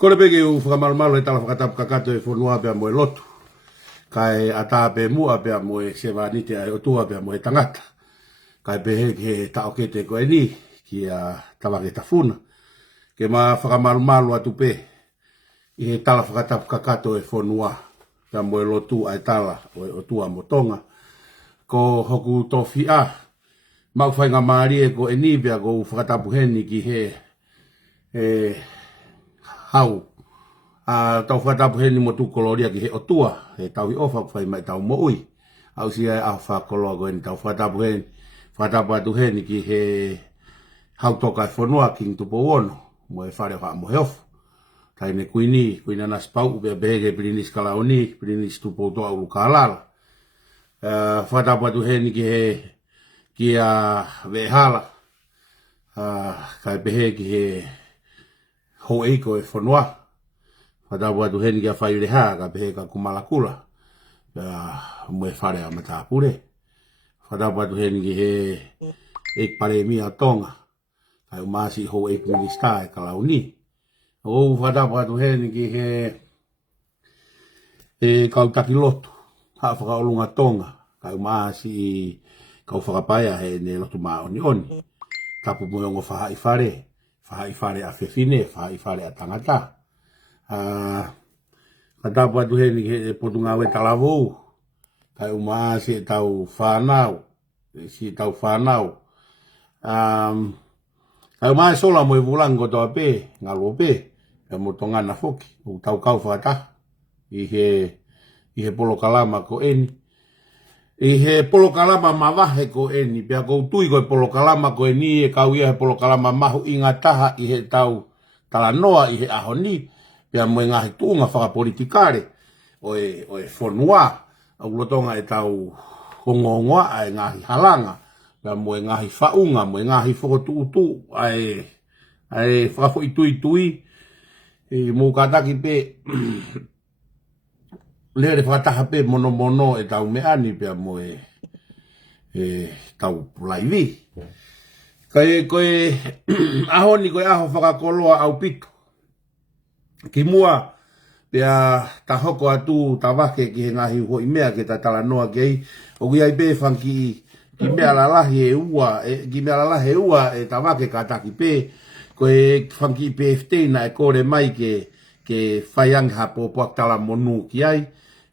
Kore peke u whakamalumalo e tala whakatapu kakato e whonua pia mo e lotu. Kai ata pe mua pia mo e se vanite ai otua pia mo e tangata. Kai pehe ki he taokete koe ni ki a tawake tafuna. Ke ma whakamalumalo atu pe i he tala whakatapu kakato e whonua pia mo e lotu ai tala o e otua mo tonga. Ko hoku tofi a mau whainga maari e ko e ni pia ko whakatapu heni ki he hau a tau whatapu he ni mo tu koloria ki he otua he tau hi ofa whai mai tau mo ui au si ai a whakoloa koe ni tau whatapu he whatapu atu he ni ki he hau toka e whanua ki tupo wono mo e whare wha mo he ofu tai ne kuina nas pau upea behege prinis kalaoni prinis tupo toa ulu ka alala whatapu atu he ni ki he ki a vehala kai behe ki he ho eiko e whanua. Whatapu atu heni kia whai reha ka pehe ka kumalakula. Mue whare a matapure. Whatapu atu heni ki he ek pare mi a tonga. Kai umasi ho ek minista e kalauni. O whatapu atu heni ki he kautaki lotu. Ha whakaolunga tonga. Kai umasi kau whakapaya he ne lotu maoni oni. Tapu moyongo whahai whare. Whahai whare a whewhine, whahai whare a tangata. Katapu atu he ni he potunga we talavou. Kai umaa si tau whanau. Si tau whanau. Kai umaa sola mo e vulango toa pe, ngalo pe. E mo tongana foki. U tau kau whata. I he polo kalama ko eni. I he polo kalama mawahe ko eni. Pea kou tui ko e polo kalama ko eni. E kau ia he polo kalama mahu inga taha. I he tau talanoa i he ahoni. Pea moe ngahi tuunga whakapolitikare. Oe whonua. Au lotonga e tau hongongoa ai ngahi halanga. Pea moe ngahi whaunga. Moe ngahi whakotuutu. Ai whakafo itui. Mou kataki pe... Lere whakataha pe mono e tau meani pia moe tau laivi. Koe ahoni koe aho whakakoloa au pito. Ki mua pia tahoko atu tawake ki he ngahi hoi mea ke ta tala noa ki ei. O ki ai pe whanki ki mea lalahi e ua. Ki mea lalahi e ua e tawake kataki pe. Koe whanki PFT na e kore mai ke whaiangha po puak tala monu ki ai.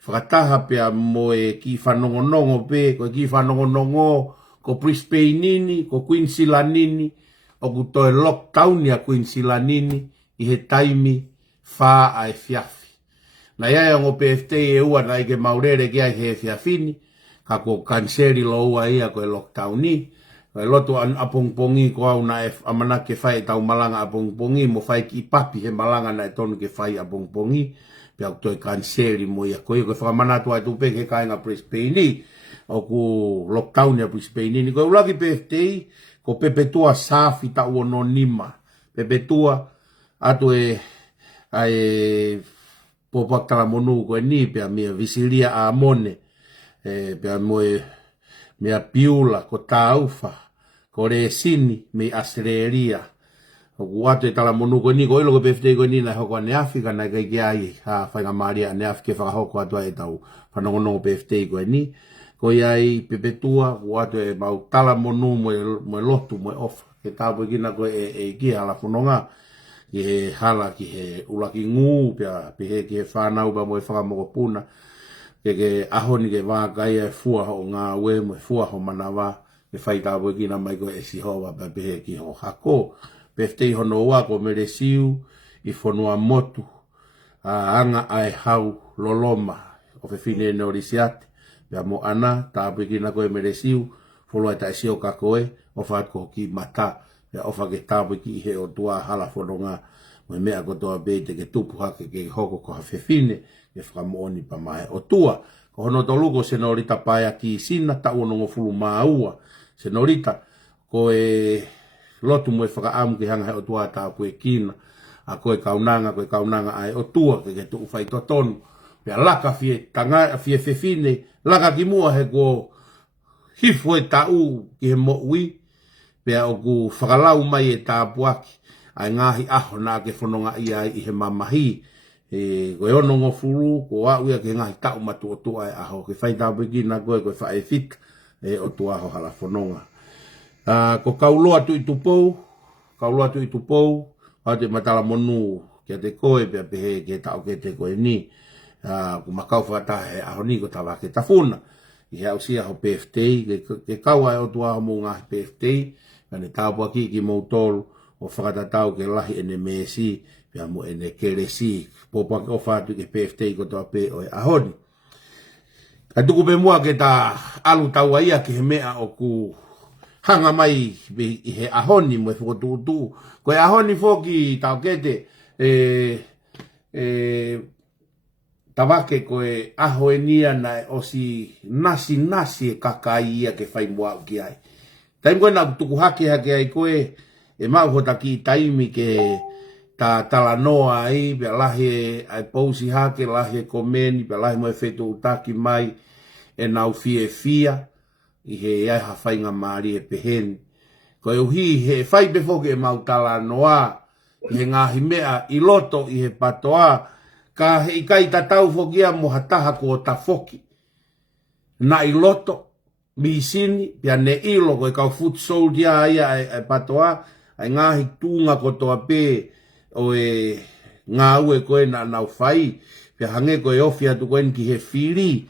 Whakataha pia moe ki whanongonongo pe, koe ki whanongonongo, ko Brisbane nini, ko Queensland nini, o ku toe lockdown ya Queensland nini, i he taimi wha ai fiafi. Na ia ngo PFT e ua na ike maurere ki ai he fiafini, ka ko kanseri lo ua ia koe lockdown ni, koe loto an apongpongi ko au na e amana ke whai tau malanga apongpongi, mo whai ki papi he malanga na e tonu ke whai apongpongi, pia toi kanseri mo ia koe whakamanatua ai tupe ke kainga Brisbane ni o ku lockdown ya Brisbane ni koe ulaki PFT ko pepetua safi ta uono nima pepetua atu popak tala monu koe ni pia mea visilia a mone pia moe mea piula ko taufa ko resini me Australia watu e tala monu ko ni ko ilo ko PFT ko ni na hoko ne Afrika na kai ki ai ha whainga maria ne Afrika whakahoko atu ai tau whanongono PFT ko ni ko iai pepetua watu e mau tala monu mo lotu mo ofa ke tapo kina ko ki hala whanonga ki he hala ki he ulaki ngu pia ki he whanau pa mo e whakamoko puna ke ahoni ke wākai e fuaho ngā ue mo e fuaho manawa ke whai tapo kina mai ko e sihowa pa pihe ki ho hako PFT hono wa ko meresiu i whanua motu anga ai hau loloma o whewhine no risiate pia mo ana tāpui kina koe meresiu wholua ta isio ka koe o whako ki mata pia o whake tāpui ki he o tua hala whanonga mo mea ko toa beite ke tupu hake ke hoko ko hawhewhine ke whakamooni pa mai o tua ko hono toluko senorita paia ki sina ta uonongo fulu maua senorita koe lotu mo e whakaamu ki hanga he o tua tā koe kina a koe kaunanga ai o tua ke tu whai totonu pia laka fie tanga fie whewhine laka ki mua he ko hifo e tau ki he mo ui pia o ku whakalau mai e tā puaki ai ngahi aho na ke whanonga ia i he mamahi. Koe ono ngō furu, ko a uia ke ngahi tau matu o tua e aho, ke whai tau peki na koe whae fit, o tua aho hala whanonga. Ko kauloa tu i tupou, o te matala monu, kia te koe, pia pehe ke tau ke te koe ni, ko makau whatahe aho ni ko tawa ke tafuna. I hea usia ho PFT, ke kaua e o tua aho mō ngahi PFT, kane tāpua ki mautolu, o whakatatau ke lahi ene mesi, pia mo ene keresi, popa ke ofatu ke PFT ko toa pe o e ahoni. Ka tuku pe mua ke ta alu taua ia ke he mea o ku hanga mai i he ahoni mo e whakotuutu. Ko e ahoni foki tau kete, tawake ko e aho e nia na o si nasi e kakai ia ke whai mua ki ai. Taim koe na tuku hake ai koe, e mau hotaki taimi ke ta talanoa ai, pia lahe ai pousi hake, lahe komeni, pia lahe moe whetu utaki mai, e nau fia, i he iai hawhainga maari e peheni. Ko e uhi he whai befoke e mau talanoa, i he ngahi mea i loto i he patoa, ka he ikai tatau fokia mo hataha ko ta foki. Na i loto, mi sini, pia ne ilo ko e kau foot soldier ai patoa, ai ngahi tunga ko toa pe o e ngā ue koe na nau whai, pia hange koe ofia tu koe ki he whiri,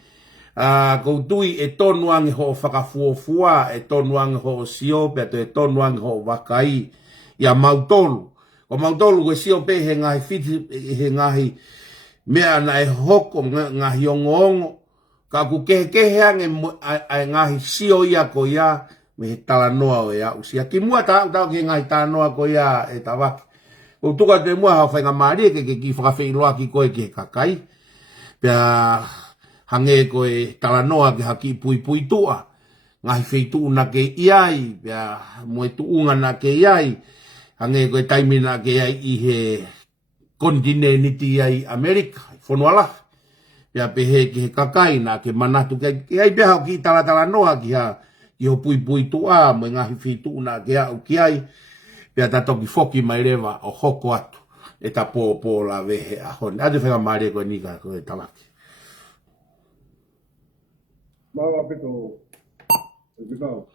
koutui e tonu ange ho whakafuofua, e tonu ange ho sio, pia to e tonu ange ho wakai, ia mautolu. Ko mautolu koe sio pe he ngahi whiti, he ngahi mea na e hoko ngahi ongo, ka ku kehe ange ngahi sio ia ko ia, me he talanoa o ia usia. Ki mua tau ke ngai talanoa ko ia e tawaki. O tuka te mua hau whainga maari ke ki whakawhi loa ki koe ki he kakai. Pea hange koe talanoa ki haki pui tua. Ngahi wheitu na ke iai. Pea moe tuunga na ke iai. Hange koe taimi na ke iai i he kontinenti iai Amerika. Whonuala. Pea pehe ki he kakai na ke manatu. Ke ai pea hau ki talanoa ki ha i ho pui tua, mo ngahi whitu na ke au ki ai, pia ta toki foki mai rewa o hoko atu, e ta pō la vehe a honi. Ade whenga maare koe nika koe talaki. Mawa pito, e pito.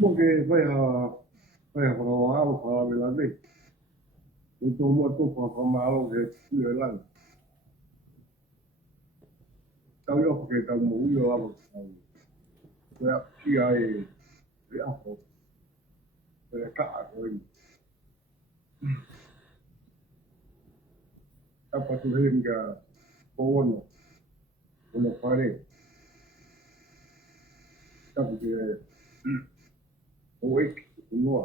Mo ke vai ha whakawao whawela me. Ito mua tupa whamalo ke tue lang. Tau yoko ke tau mo uio awa tau. Koe ki ai e aho. Koe kaa koe. Tapa tu henga pono. Ono pare. Tapu ke oik unua.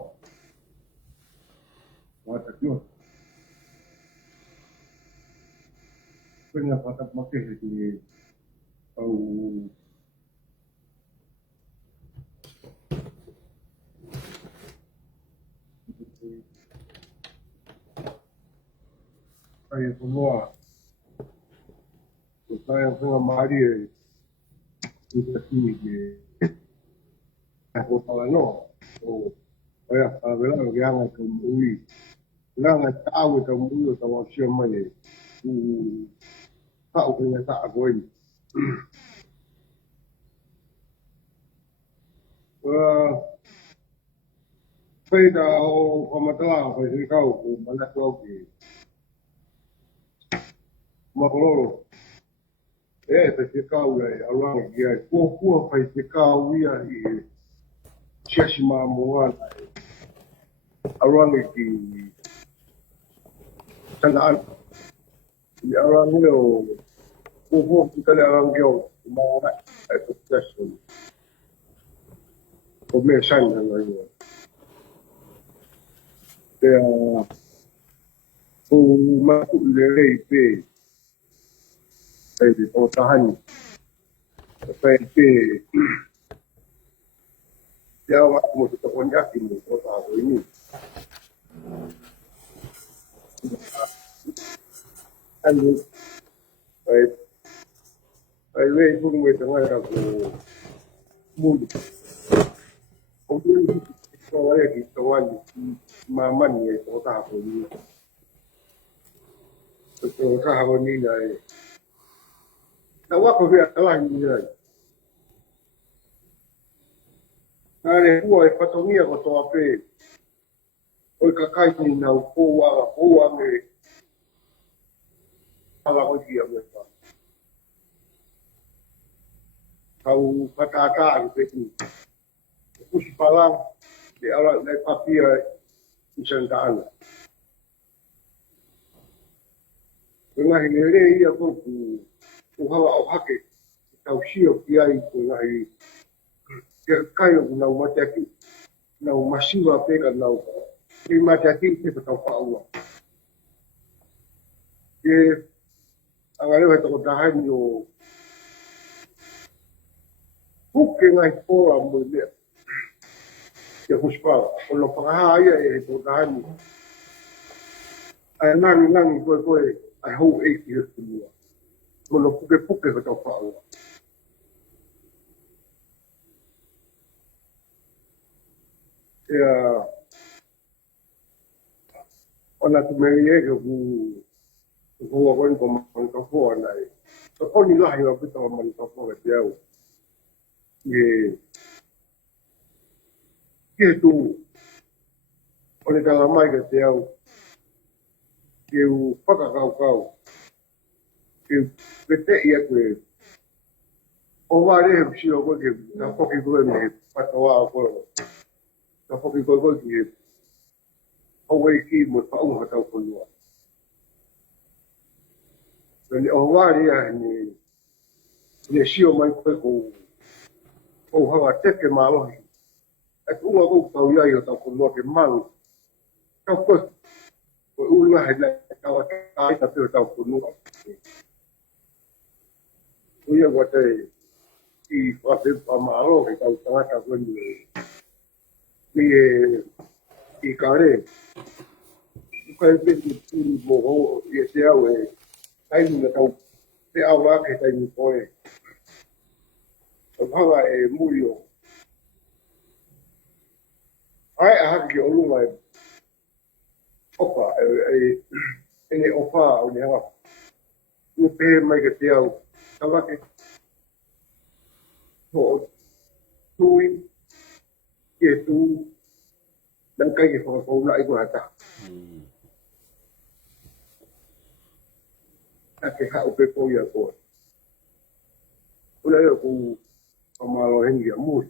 Wata kio. Koe nga patap makehe ki au ai e noa o tai o mari e o tini que a portala no o ai a vela o que anga con ui langa tau e con ui o tau sia mai o tau que ta a goi feita o matala foi se kau o mala to que makoloro pe kau ai alanga ki ai ko fai se kau ia i Cheshima Moana alanga ki tanaan i alanga o ki kale alanga o ma ai possession o me shine na yo o ma le pe o tahani pe ya wa mo to ko nya ki mo ko ta ko ni ani ai we hu mo ta nga ko mu o ni Soalnya gitu kan, mama nih, kota apa ini, kota apa ini nih. Tahu aku biar kalah ini nih. Nah, gua patongia kota apa? Oi kakak ini nau koa nih. Kalau kau dia mereka, kau kata gitu. Push palang di alat dari papia Nusantara. Tengah ini ia pun uhawa ohake tau sio kiai tengah ini. Kayo nau mataki nau masiwa peka nau di mataki itu tau paua. Ye angale tau tahan yo buke ngai poa mo dia. Ya puspala, kalau pengahaya ya itu tahan. Ai nang koe ai hou iki semua. Kalau puke ke tau paua. Ya ona tu merie ke ku ko ko ko nai. So oni lah yo ku tau man ko ke dia. Ye tu ole tala mai ke te au ke u whakakau ke te ia koe o ware he pisi o koe ke ka poki koe me patoa o koe ka poki koe ke o wei ki mo whaunga hatau konua Nani o ware ia ni sio mai koe ko hawa teke malohi e unga kou tau iai o tau konua ke malu kau koe ko unga he lai kau atai ta teo tau konua ia wate i wate pamalo ke tau tangata koe ni i kare kai pe ni mo ho e te au e kai ni tau te au a ke tai ni koe o hawa e muio ai a haki o lunga e opa e opa o ni hawa ni pe mai ke te au tawa ke ho tui ke tu dan kai ke ko na i ko hata ake ha upe ko ia ko ula yo ku pamalo hengi a mui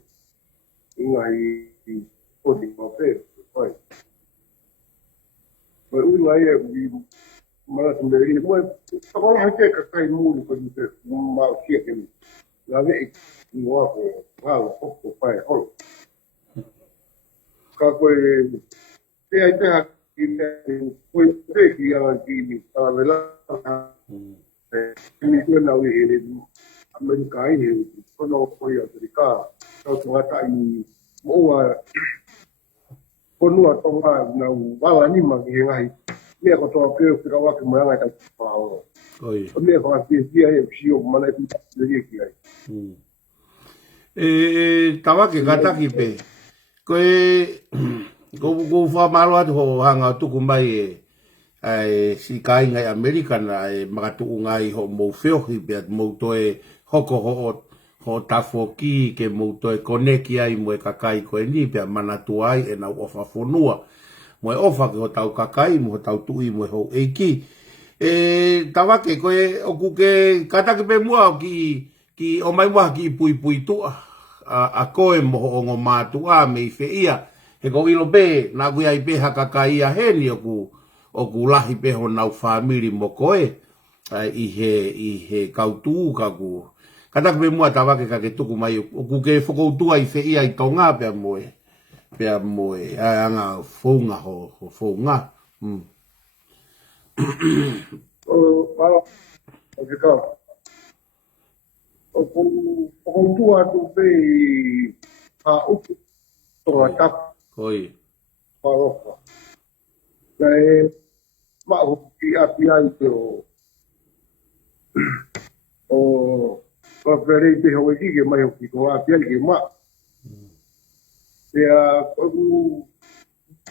inga i ko di ko pe ko ko ula ia i mala tunderi mo pamalo ha ke ka kai mui ko di pe ma ki ke la ve i wa ko wa ko pai hol ka ko te ai te ha ki ko te ki ala ki ala vela ni ko na wi he Amerika ini kono ko ia Amerika tau tangata i mo wa kono tonga na wala ni ma ki ngai me ko to ke ka wa ke mo ngai ta pa o Oi. me ko ki dia e sio mana ki ki ai Tawa ke kata ki pe. Ko fa malo atu ho hanga tuku mai ai si kai ngai Amerika na e magatu ngai ho mo feo ki pe mo to e hoko ho tafoki ke mo to e koneki ai mo e kakai ko ni pe manatu ai e na ofa fonua. Mo e ofa ke ho tau kakai mo tau tui mo ho eki. Tawa ke koe o kuke kata ke pe mua ki o mai mua ki pui tu a koe mo o ngo matu a me fe ia he ko ilo pe na ku ai pe hakaka ia he ni o ku lahi pe ho nau family mo koe i he kautu ka ku kata ke pe mua tawa ke ka ke tuku mai o kuke foko tu ai fe ia i tonga pe moe anga fonga ho fonga o malo o ke ka o tu atu pe a upu to ta Koi. pa Kaya maapi-api o papere te hoi ki ke mai hoki ko api ai ke ma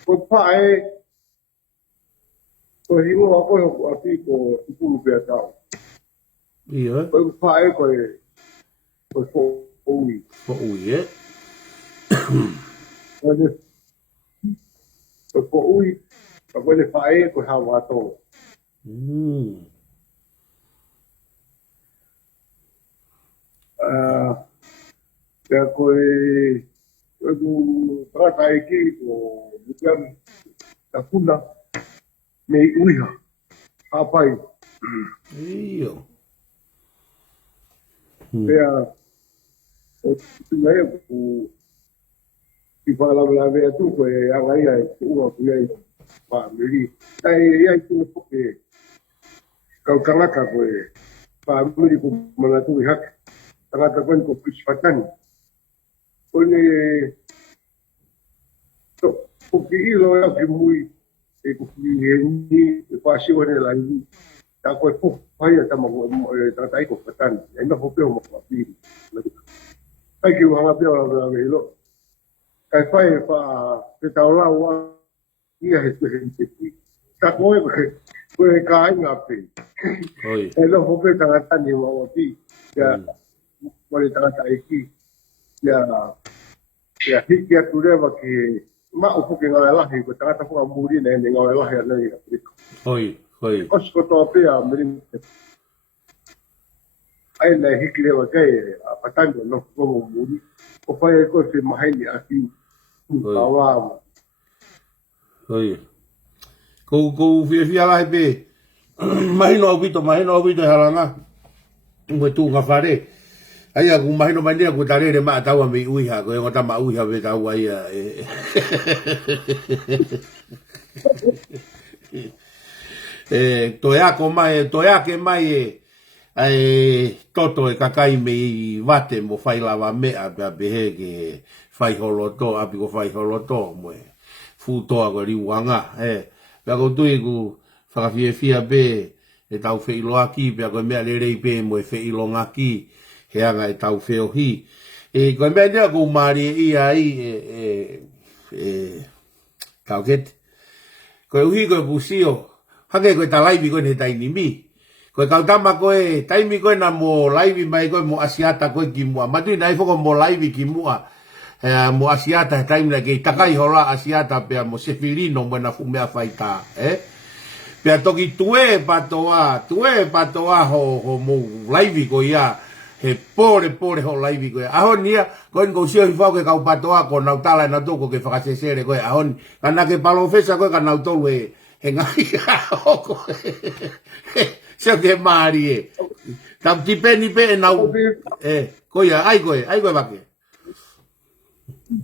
ko pae ko hingo ko api ko tupu pe tau Iya. ko pae ko ui Po ui, ko ui ko le pae ko hawa to ya ko trata aquí ko bukan takuna me uiha apai Iyo. ya tunai ku di fala bla ve tu ko yang ai ku ku ai pa meri ai tu ko kau kalaka ko pa meri ku mana tu hak tanga ta ko kisfatan Oni ko ilo ya ki mui ko ni pasi ore la ni ta ko po pai ta mo ta tai ko patan ai no po mo ko pi ai ki wa pe la lo ai pai pa te ta la wa ia he te ta ko ko ka ai na pe Oi. ai no po pe ta ta ni wa pi ya mo le ta ta ki ya hiki atu rewa ki ma upu ki ngā lahi ko tangata whaka muri ne ngā lahi a nei Oi. Oi. osi ko tō pēa meri ai nei hiki rewa kei a patango no kongo muri o whai e koe whi mahaini a ki a wāma Oi. Ko fia lahi pe. Mahino au pito haranga. Mwe tu ngā whare. Ai aku mahino mandia ku tare ma tawa me uiha ko ngota ma uiha be tawa ia to ya ke mai ai toto e kakai me vate mo fai lava me a be ke fai holoto a ko fai holoto mo fu to a ri wanga ba ko tu ku fa fia be e tau fe ilo aki be ko me le rei pe mo fe ilo ngaki he anga e tau wheo hi. Koe mea nea kou maari i ai tau ket. Koe uhi koe pusio, hake koe ta laivi koe ne taini mi. Koe kautama koe, taimi koe na mo laivi mai koe mo asiata koe ki mua. Matui nai foko mo laivi ki mua. Mo asiata he taimi na kei takai hola asiata pea mo sefirino mo na fumea whaita. Pea toki tue patoa ho mo laivi koe ia. He pore ho laivi koe. Ahon nia, koe nko sio hifau ke kau patoa ko nau tala na toko ke whakasesere koe. Ahon, kana ke palofesa koe ka nau tolu he ngai aho koe. Seo ke maari e. Tam tipeni pe e nau. Koe ai koe wake.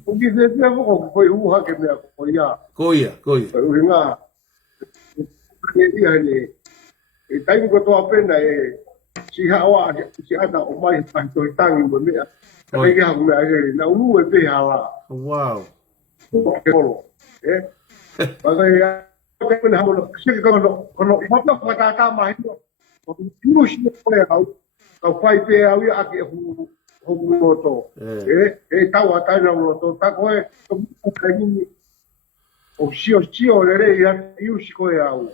Uki te te wako koe uha ke mea koe ia. Koe. Koe ngā. Koe ia ne. E taimi ko toa pena si hawa si ada o mai panto tangi mo mea ai ga mo ai na unu e pe hala wow Paga ya ko na mo si ko no mapna ko ta mai ko tu si ko ya ka fai pe au ya ki hu mo to ta wa ta na mo to ta ko ko ka ni o si o le ya yu si ko ya au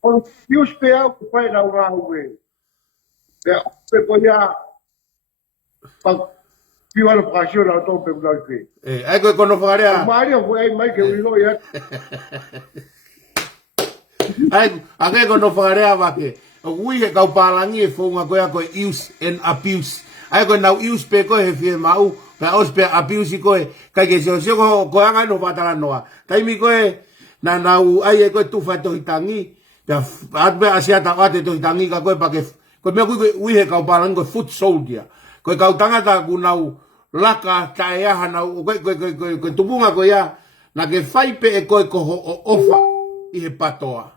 o pius pe au pai na ua ue pe poia pa piu ala pasio na to pe una pe ai ko no farea Mario foi mai que uno ya ai ko no farea va que ui he kau palangi e fonga ko use and abuse ai ko na use pe ko he fie mau pe os pe abuse ko kai ke se ko anga no batala noa tai mi ko na ai ko tu fa to hitangi ya atbe asiata ate to tangi ka koe pake ko me ui he kau palang ko foot soldier ko kau tangata ku nau laka tae aha nau ko tupunga ko ya na ke fai pe e koe ko ofa i he patoa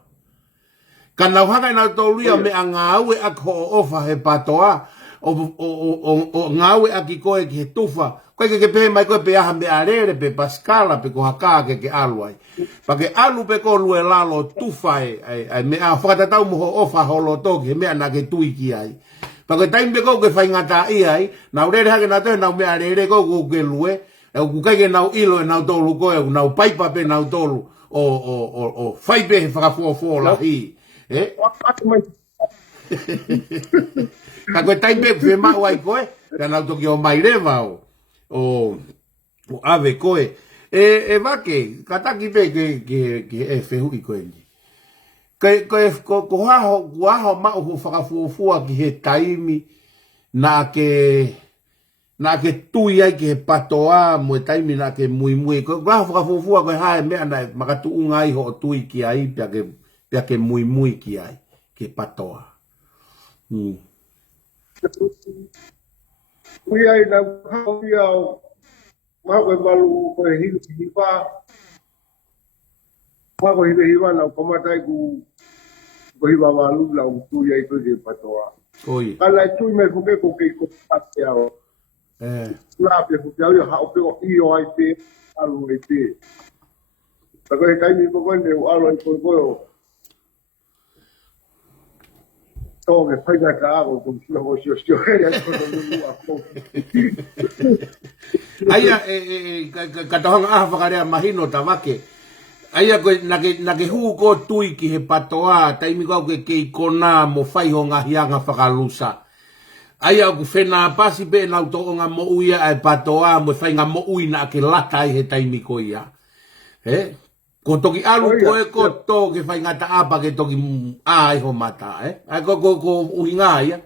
ka nau haka nau toluia me a ngāue ak ho ofa he patoa o ngāue aki koe ki he tufa koe ke pe mai koe pe aha me arere pe paskala pe ko haka ke aluai pake alu pe ko lue lalo tufa me a whakatatau mo ofa holo toki me ana ke tui ki ai Pako taimbe ko ke whai ngata i ai, nau rere hake nā tō nau mea rere ko ku ke lue, e ku kai ke nau ilo e nau tōlu koe, nau paipa pe nau tōlu, o whai pe he whakafuafua la hi. Ka koe taimbe ku whe mau ai koe, ka nau toki o mai rewa o ave koe. E wake, ka taki pe ke e whehu i koe ni. Ko haho mau ho whakafuafua ki he taimi na ke tui ai ki he patoa mo e taimi na ke mui. Ko haho whakafuafua ko hae mea na makatu ungai ho tui ki ai pia ke mui ki ai ke patoa. Ui ai na hau i au mawe malu ko e hiwa mawe hiwa na komatai ku ko hiwa malu la tui ai ko ke patoa. Oi. Kala tui me ko pate au. La pe ko au ha o pe o i o ai pe alu e pe. Ta ko e kai ni ko ne o alu ko Tōnge whainga ka ago kong tuna o sio hea ko no a ko. Aia ka tohanga aha whakarea mahino ta wake. Aia koe nake huu ko tui ki he patoa taimi kau ke kei kona mo whaiho ngahianga whakalusa. Aia ku whena pasi pe nau toonga mo uia ai patoa mo whainga mo uina ke lata i he taimi ko ia. Ko toki alu koe ko to ke whai ngata apa ke toki ai ho mata, Ai ko uhinga ia.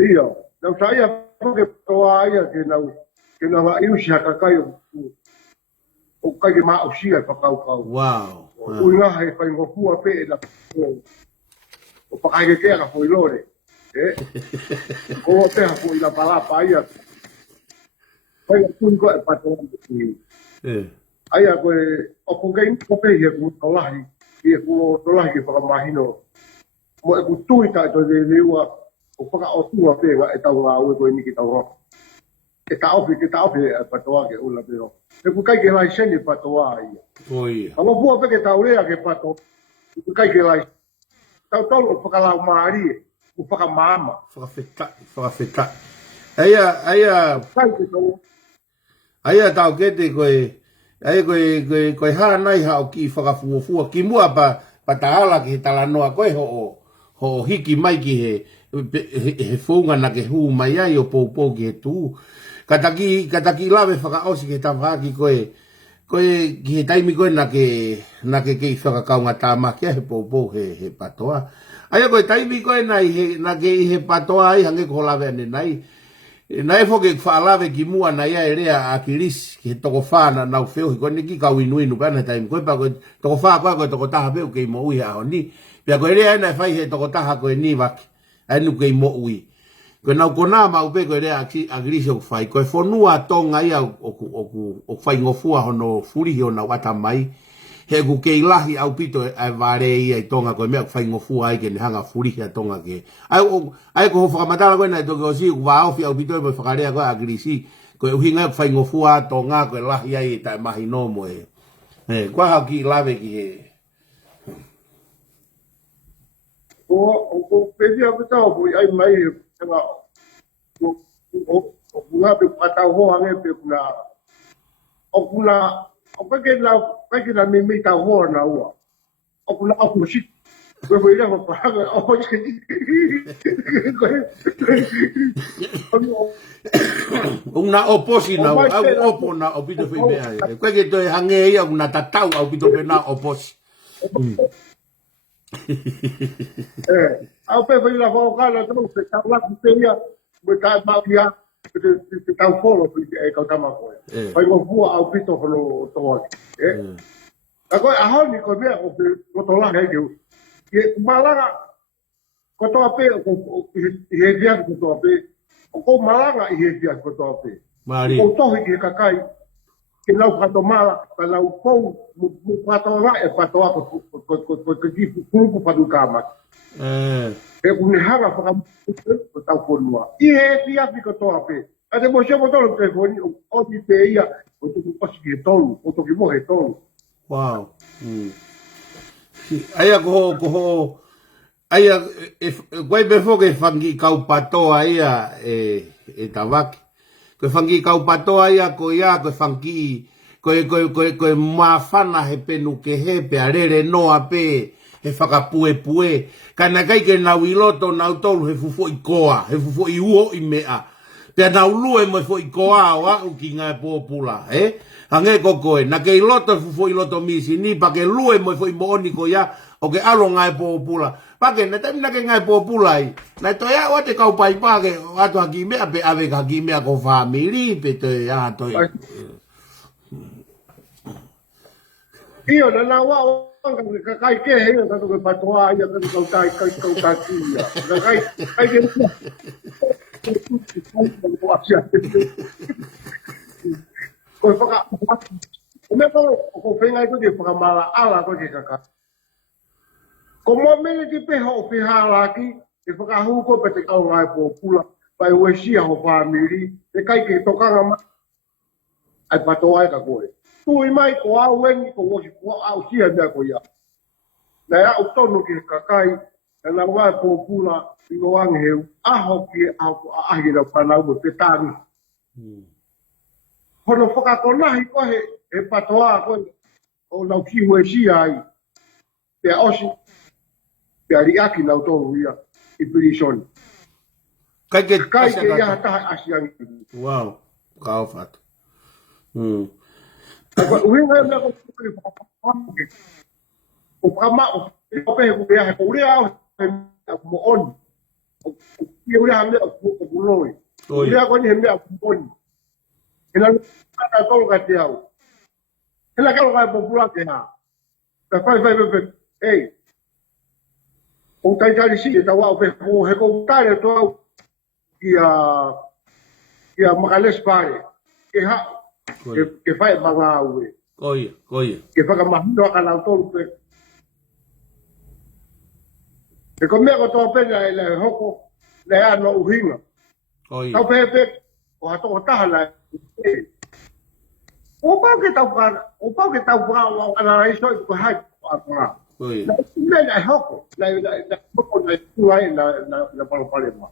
Ia, nau sa ia ke toa ia ke nau iusi haka kai o kai ke maa usia whakau. Wow. Uhinga he whai ngofua pe e na o pakai ke kea ka fwoi lore. O te ha fwoi la palapa ia. Whai ngofua ko e patoa. Aia koe, o ko kei ko pe hia ku tolahi, hia ku tolahi ke whakamahino. Mo e ku tui tai toi de leua, o whaka o tua pēnga e tau ngā ue koe niki tau roka. Ke ta ofi e patoa ke ula pēro. E ku kai ke lai seni patoa ia. Oi. Amo pua pe ke tau rea ke pato, ku kai ke lai. Tau tolu whakalau maari e, ku whakamama. Whakawheta. Aia. Kai ke tau. Aia tau kete koe. Ai koe hara nai hao ki whakafuafua ki mua pa taala ki he talanoa koe ho hiki mai ki he whunga na ke huu mai ai o pou ki he tū. Ka taki lawe whakaosi ke tawhaki koe ki he taimi koe na ke kei whakakaunga tāma kia he pou he patoa. Aia koe taimi koe na ke he patoa ai hange ko lawe ane nai. Na e foke whaalawe ki mua na ia e rea a ki risi ki he toko whaana nau wheo hi koe niki kau inu kana taimi koe pa koe toko whaa koe toko taha peo kei mo ui aho ni pia koe rea ena e whai he toko taha koe ni waki enu kei mo ui koe nau kona mau pe koe rea a ki risi o whai koe whonua tonga ia o whai ngofua hono furihi o nau ata mai he ku kei lahi au pito ai ware ia i tonga koe mea ku whai ngofua ai ke ni hanga furihi a tonga ke ai ko whakamatala koe na i toke o si ku waofi au pito e mo whakarea koe a kirisi koe uhinga ku whai ngofua tonga koe lahi ai i tae mahi no mo e kua hau ki lawe ki he O pedi a pita o ai mai tanga o nga pe patau ho ange pe kuna o ke na me ta ho na ua o kuna o ku si ko foi la pa o ke una oposi na au opo na opito foi mea koe ke toi hange ia una tatau au pito pe na oposi au pe foi la ho kala tro se ta la kuteria mo ta ma pia te tau folo e ka tama ko pai mo bua au pito hono to a koe a honi ko mea ko to la ke malanga ko to ape ko he dia ko to ape ko malanga i he dia ko to ape mari ko to hi ka kai ke lau ka to mala ka lau ko mo pa to la e pa to ko ki ku pa du kama e ku ni hanga fa ko ta ko lua i he dia ko to ape a de mo se mo to lo te foni o ti te ia o tu ko si tolu o to ki mo he tolu wow. Aia ko Aia, koe me foke whangi kau patoa ia e tawaki. Koe whangi kau patoa ia ko ia koe whangi, koe mawhana he penu ke he pe arere noa pe he whakapue pue. Kana kai ke nau iloto nau tolu he fufo i koa, he fufo i uho i mea. Pea nau lue mo fo i koa o au ki ngai pōpula, Hange kokoe, na ke iloto fufo iloto misi, ni pa ke lue mo fo i mooni ko ia, o ke alo ngai pōpula. Pake, na tami na ke ngai pōpula i. Na to ia o te kau pai pake, atu haki mea pe ave haki mea ko whamiri, pe to ia to ia. Iyo, na nā wā ka kai ke hei, ka tuke patoa ia, ka tuke kau tai ia. Ka kai ke hei. Koe whaka, o mea pao, ko whengai koe te whakamala ala koe ke kaka. Ko mō mene te peha o peha laki, te whakahu koe pe te kau ngai po pula, pai ue sia ho whamiri, te kai ke tokanga mai, ai patoa e ka koe. Tui mai ko au weni, ko wosi ko au sia mea ko ia. Nei au tonu ki kakai, e nā wai po pula, i go angeheu, aho ki au ko ahira whanau mo te tāni. Hono whakakonahi kohe, e patoa koe, o nau ki hue sia ai, pea osi, pea riaki nau tonu ia, i pirisoni. Kai ke ia taha asiangi. Wow, kau whatu. Uhinga mea ko kukuri whakapamuke. O whakamao, e kopehe kurea he ko urea au he mo oni. O urea mea o kuloi. Urea koni he mea o kuloi. Hena kata tolu ka te au. Hena kalo kai popula ke ha. Ka whai pepe, ei. O taitari si, e tawa o pepe, he ko utare to au kia makales pare. Ke ha, ke whai mga aue. Koia. Ke whakamahino a kanau tolu pe. E ko mea ko toa pena e le hoko, le ano uhinga. Tau pepe, o hatoko taha lai. O pau ke tau paa o anara iso i ko hai ko apura. Na mea e hoko, na moko na tuai na palopale ma.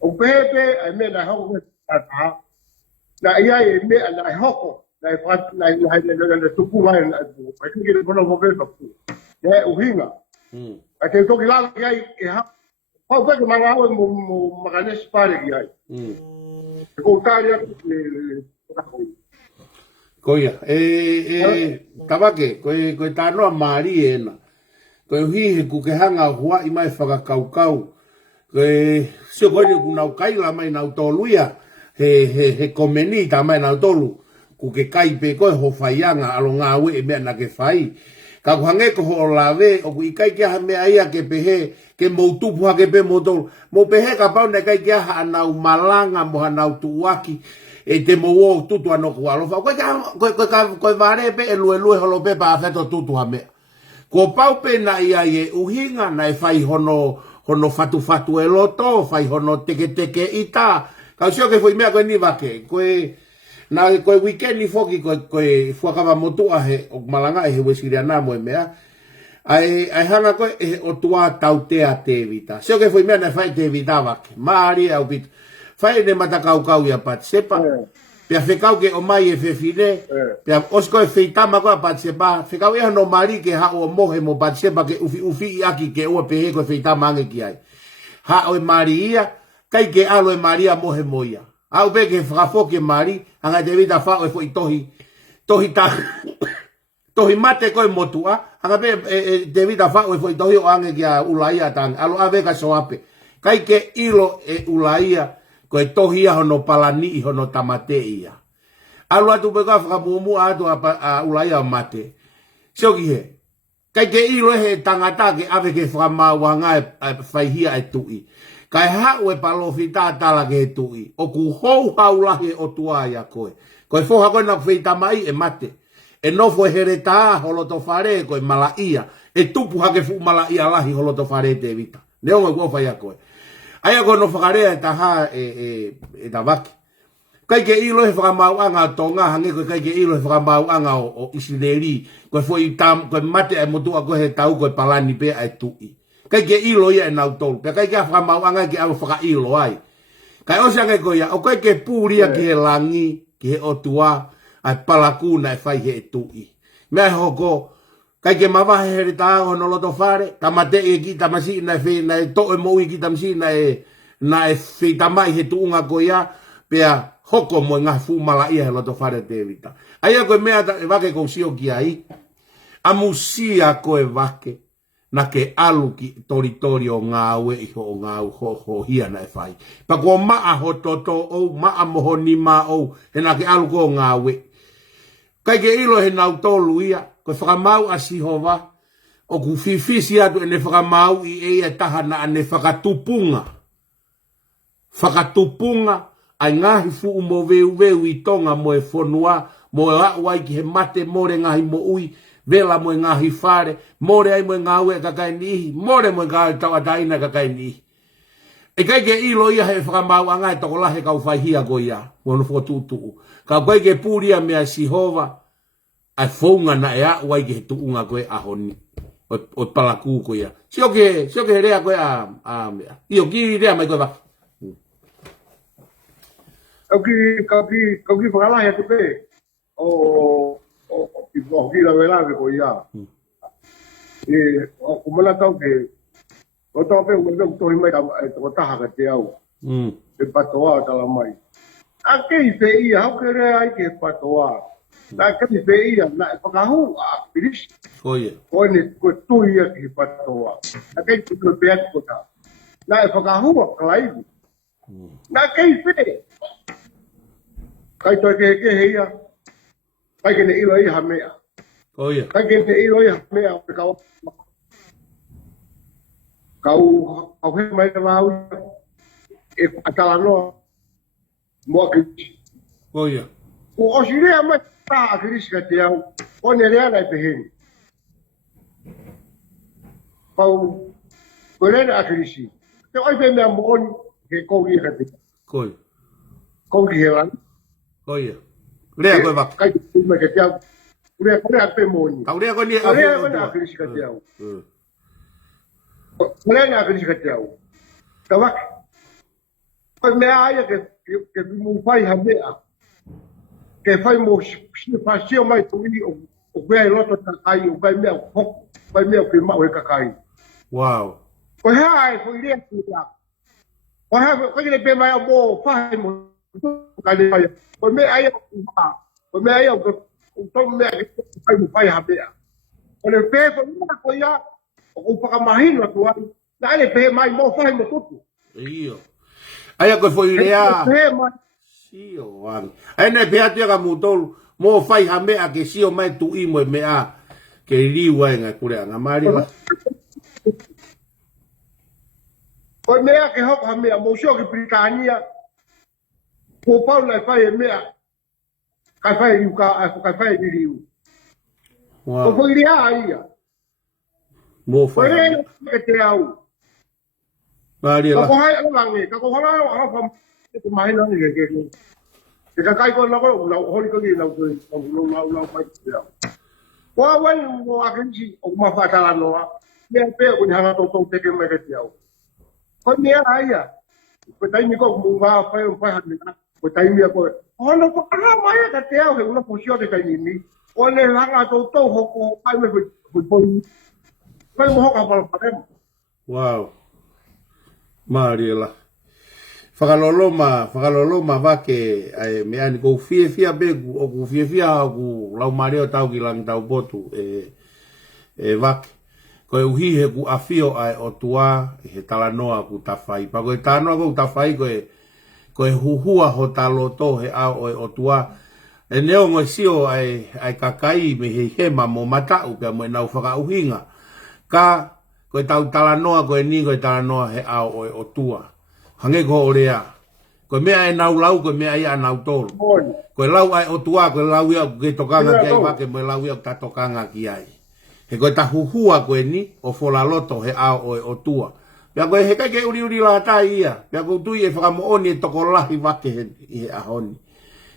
O pepe, e mea na hoko me taha. Na ia e mea na e hoko, na tupu mai na kiki le pono movepa pu. Ne uhinga. A te toki lalo ki ai ke ha. Pau peke mga awe mo makanesi pare ki ai. E kou tāria le Koia, tawake, koe tānoa maari ena. Koe uhihe ku ke hanga hua i mai whakakaukau. Koe sio koe ni ku nau kaila mai nau toluia. He komeni ta mai nau tolu. Ku ke kaipe koe ho whaianga alo ngā ue e mea na ke whai. Ka kuhange ko ho lawe, o ku ikai kia ha mea ia ke pehe, ke moutupu ha ke pe moutolu. Mo pehe ka pau ne kai kia ha anau malanga mo hanau tuwaki, e te mou tutu anoku alofa. Koe vare pe e lue holo pe pa afeto tutu ha mea. Ko pau pe na ia e uhinga na e whai hono fatu e loto, whai hono teke ita. Ka usio ke fwoi mea koe ni wake, na koe weekend ni foki koe fuakawa motua he o malanga e he wesiria nā moe mea. Ai hana koe e o tua tau tea te vita. Seo ke fwoi mea na whai te vita wake. Maari au pitu. Whai ne matakau ia pat sepa. Pea whekau ke o mai e whewhine. Pea osko e wheitama koe pat sepa. Whekau e no mari ke hao o mohe mo pat sepa ke ufi i aki ke ua pehe koe wheitama ange ki ai. Hao e mari ia. Kai ke alo e maria mohe moia. Au pe ke whakafoke mari, anga te vita whao e fo i tohi mate koe motua, anga pe te vita whao e fo i tohi o ange kia ulaia tanga, alo ave ka soape. Kai ke ilo e ulaia, koe tohi a hono palani i hono tamate ia. Alo atu pe ka whakamumu atu a ulaia o mate. Seo ki he, kai ke ilo e he tangata ke ave ke whakamawanga e whaihia e tui. Kai hau e palofi tātala ke he tui. O ku hou haulahi o tuaia koe. Koe foha koe na whita mai e mate. E nofo e here tā holoto whare koe malaia. E tupu hake fu malaia lahi holoto whare te vita. Ne onga kua whaia koe. Aia koe no whakarea e taha e ta waki. Kai ke ilo he whakamauanga o tonga hange koe kai ke ilo he whakamauanga o Isineri. Koe fo i tam, koe mate e motua koe he tau koe palani pea e tui. kai ke ilo ia na utol pe kai ka fa mau anga ke au fa ilo ai kai o sanga ko ia o kai ke puria ke langi ke o tua ai palaku na fai he tui me hoko kai ke mava he ta o no loto fare tamate e ki tamasi na fe na to e mo i ki tamsi na e fe tamai he tuunga ko ia pe hoko mo nga fu mala ia he loto fare te vita ai ko me e va ke ko sio ki ai a musia ko e vake na ke alu ki toritori o ngāwe i ho ngāu ho hia na e whai. Pa kua maa ho toto o, maa moho ni maa o, he na ke alu ko ngāwe. Kai ke ilo he nau tolu ia, ko whakamau a sihova, o ku whiwhisi atu e ne whakamau i e taha na ane whakatupunga. Whakatupunga, ai ngahi fu mo veu i tonga mo e whonua, mo e aua ki he mate more ngahi mo ui, vela mo ngahi fare, more ai mo ngawe kakai nihi, more mo ngawe tau ataina kakai nihi. E kai ke ilo ia he whakamau anga e toko lahe kau whaihia ko ia, mono whotutu. Ka kai ke puria mea sihova, ai whaunga na e a uai ke he tuunga koe ahoni, o palaku ko ia. Sio ke rea koe a mea. Io ki rea mai koe wak. Kau ki whakalahi atu pe, o ki la vela ko ia o kumana tau ke o tau pe o to mai to taha ka te au e patoa tala mai a ke pe ia ho ke re ai ke patoa na ke pe ia na pa hu a piris Oye o ne ko tu ia ke patoa a ke tu pe ko ta na pa hu a klai na ke pe kai to ke ia kai ke ne ilo ia mea Oye. Kai ke te ilo ia mea o kau. Kau he mai te mau e atala no mo ke. Oye. O osire mai ta a kris ka te au. O ne rea na te hen. Pau kore na krisi. Te oi pe mea mo on ke kou ia ka te. Koi. Kou ki helan. Oye. Rea koe wak. Kai te mai ka te au. Rea pe moni. Kau rea koe ni Rea koe na krisi ka te au. Rea na krisi ka te au. Ka wak. Koe mea aia ke mu whai ha mea. Ke whai mo whasio mai tui o kwea loto kakai o kai mea hoko. Kai mea ke mau he kakai. Wow. Koe hea ai koe rea ku rea. Koe hea koe le pe mai o mo whai mo. Kai le mai. Koe mea aia o maa. Koe mea aia o tau mea ke kai mu whai ha mea. Koe le pe koe mea koe ia. O whakamahino atu ai. Na ele pe mai mo whai mo tutu. Iyo. Aya koe foi rea. Pe mai. Sio wang. Ai nei pe atu ka mutolu. Mo fai ha mea ke sio mai tu i mo e mea. Ke riu ai ngai kure anga mari la. Koe mea ke hoko ha mea. Mo sio ke Britania. Ko pau lai whai e mea. Kai whai riu ka. Kai whai riu. Ko Wow. foi rea ia. Mo Koe fai. rea ke te au. Mari Ka la. ko hai alangi. Ka ko hala o hapa. Ke mai na ni ke. Ke ka kai ko na ko na holi ko ni na ko na mai te au. Wa wan mo agenji o ma fa tala no. Me pe ko ni hanga to te ke me ke te au. Ko ni ia. Ko tai mi ko mu va fa ha ni. Ko tai mi ko. O no ko mai ka te au he una posio de kai ni. O ne hanga to ho ko ai me ko Kai mo hoka pala parem. Wow. Mari la. Whakaloloma wake me ani kou fia begu o ku fia ku lau mareo tau ki langi tau botu wake. Koe uhi he ku afio ai o tua he talanoa ku tawhai. Pa koe tanoa ku tawhai koe huhua ho taloto he au o tua. E neo ngoi sio ai kakai me he hema mo matau pia mo e nau whakauhinga. Ka koe tau talanoa koe ni koe talanoa he au o tua. Hange ko orea. Koe mea e nau lau koe mea ia nau tolu. Koe lau ai o tua koe lau ia ke tokanga ki ai wake mo lau ia ta tokanga ki ai. He koe ta huhua koe ni o fola loto he au o tua. Pea koe he kai ke uri la tai ia. Pea koe tui e whakamooni e toko lahi wake he ahoni.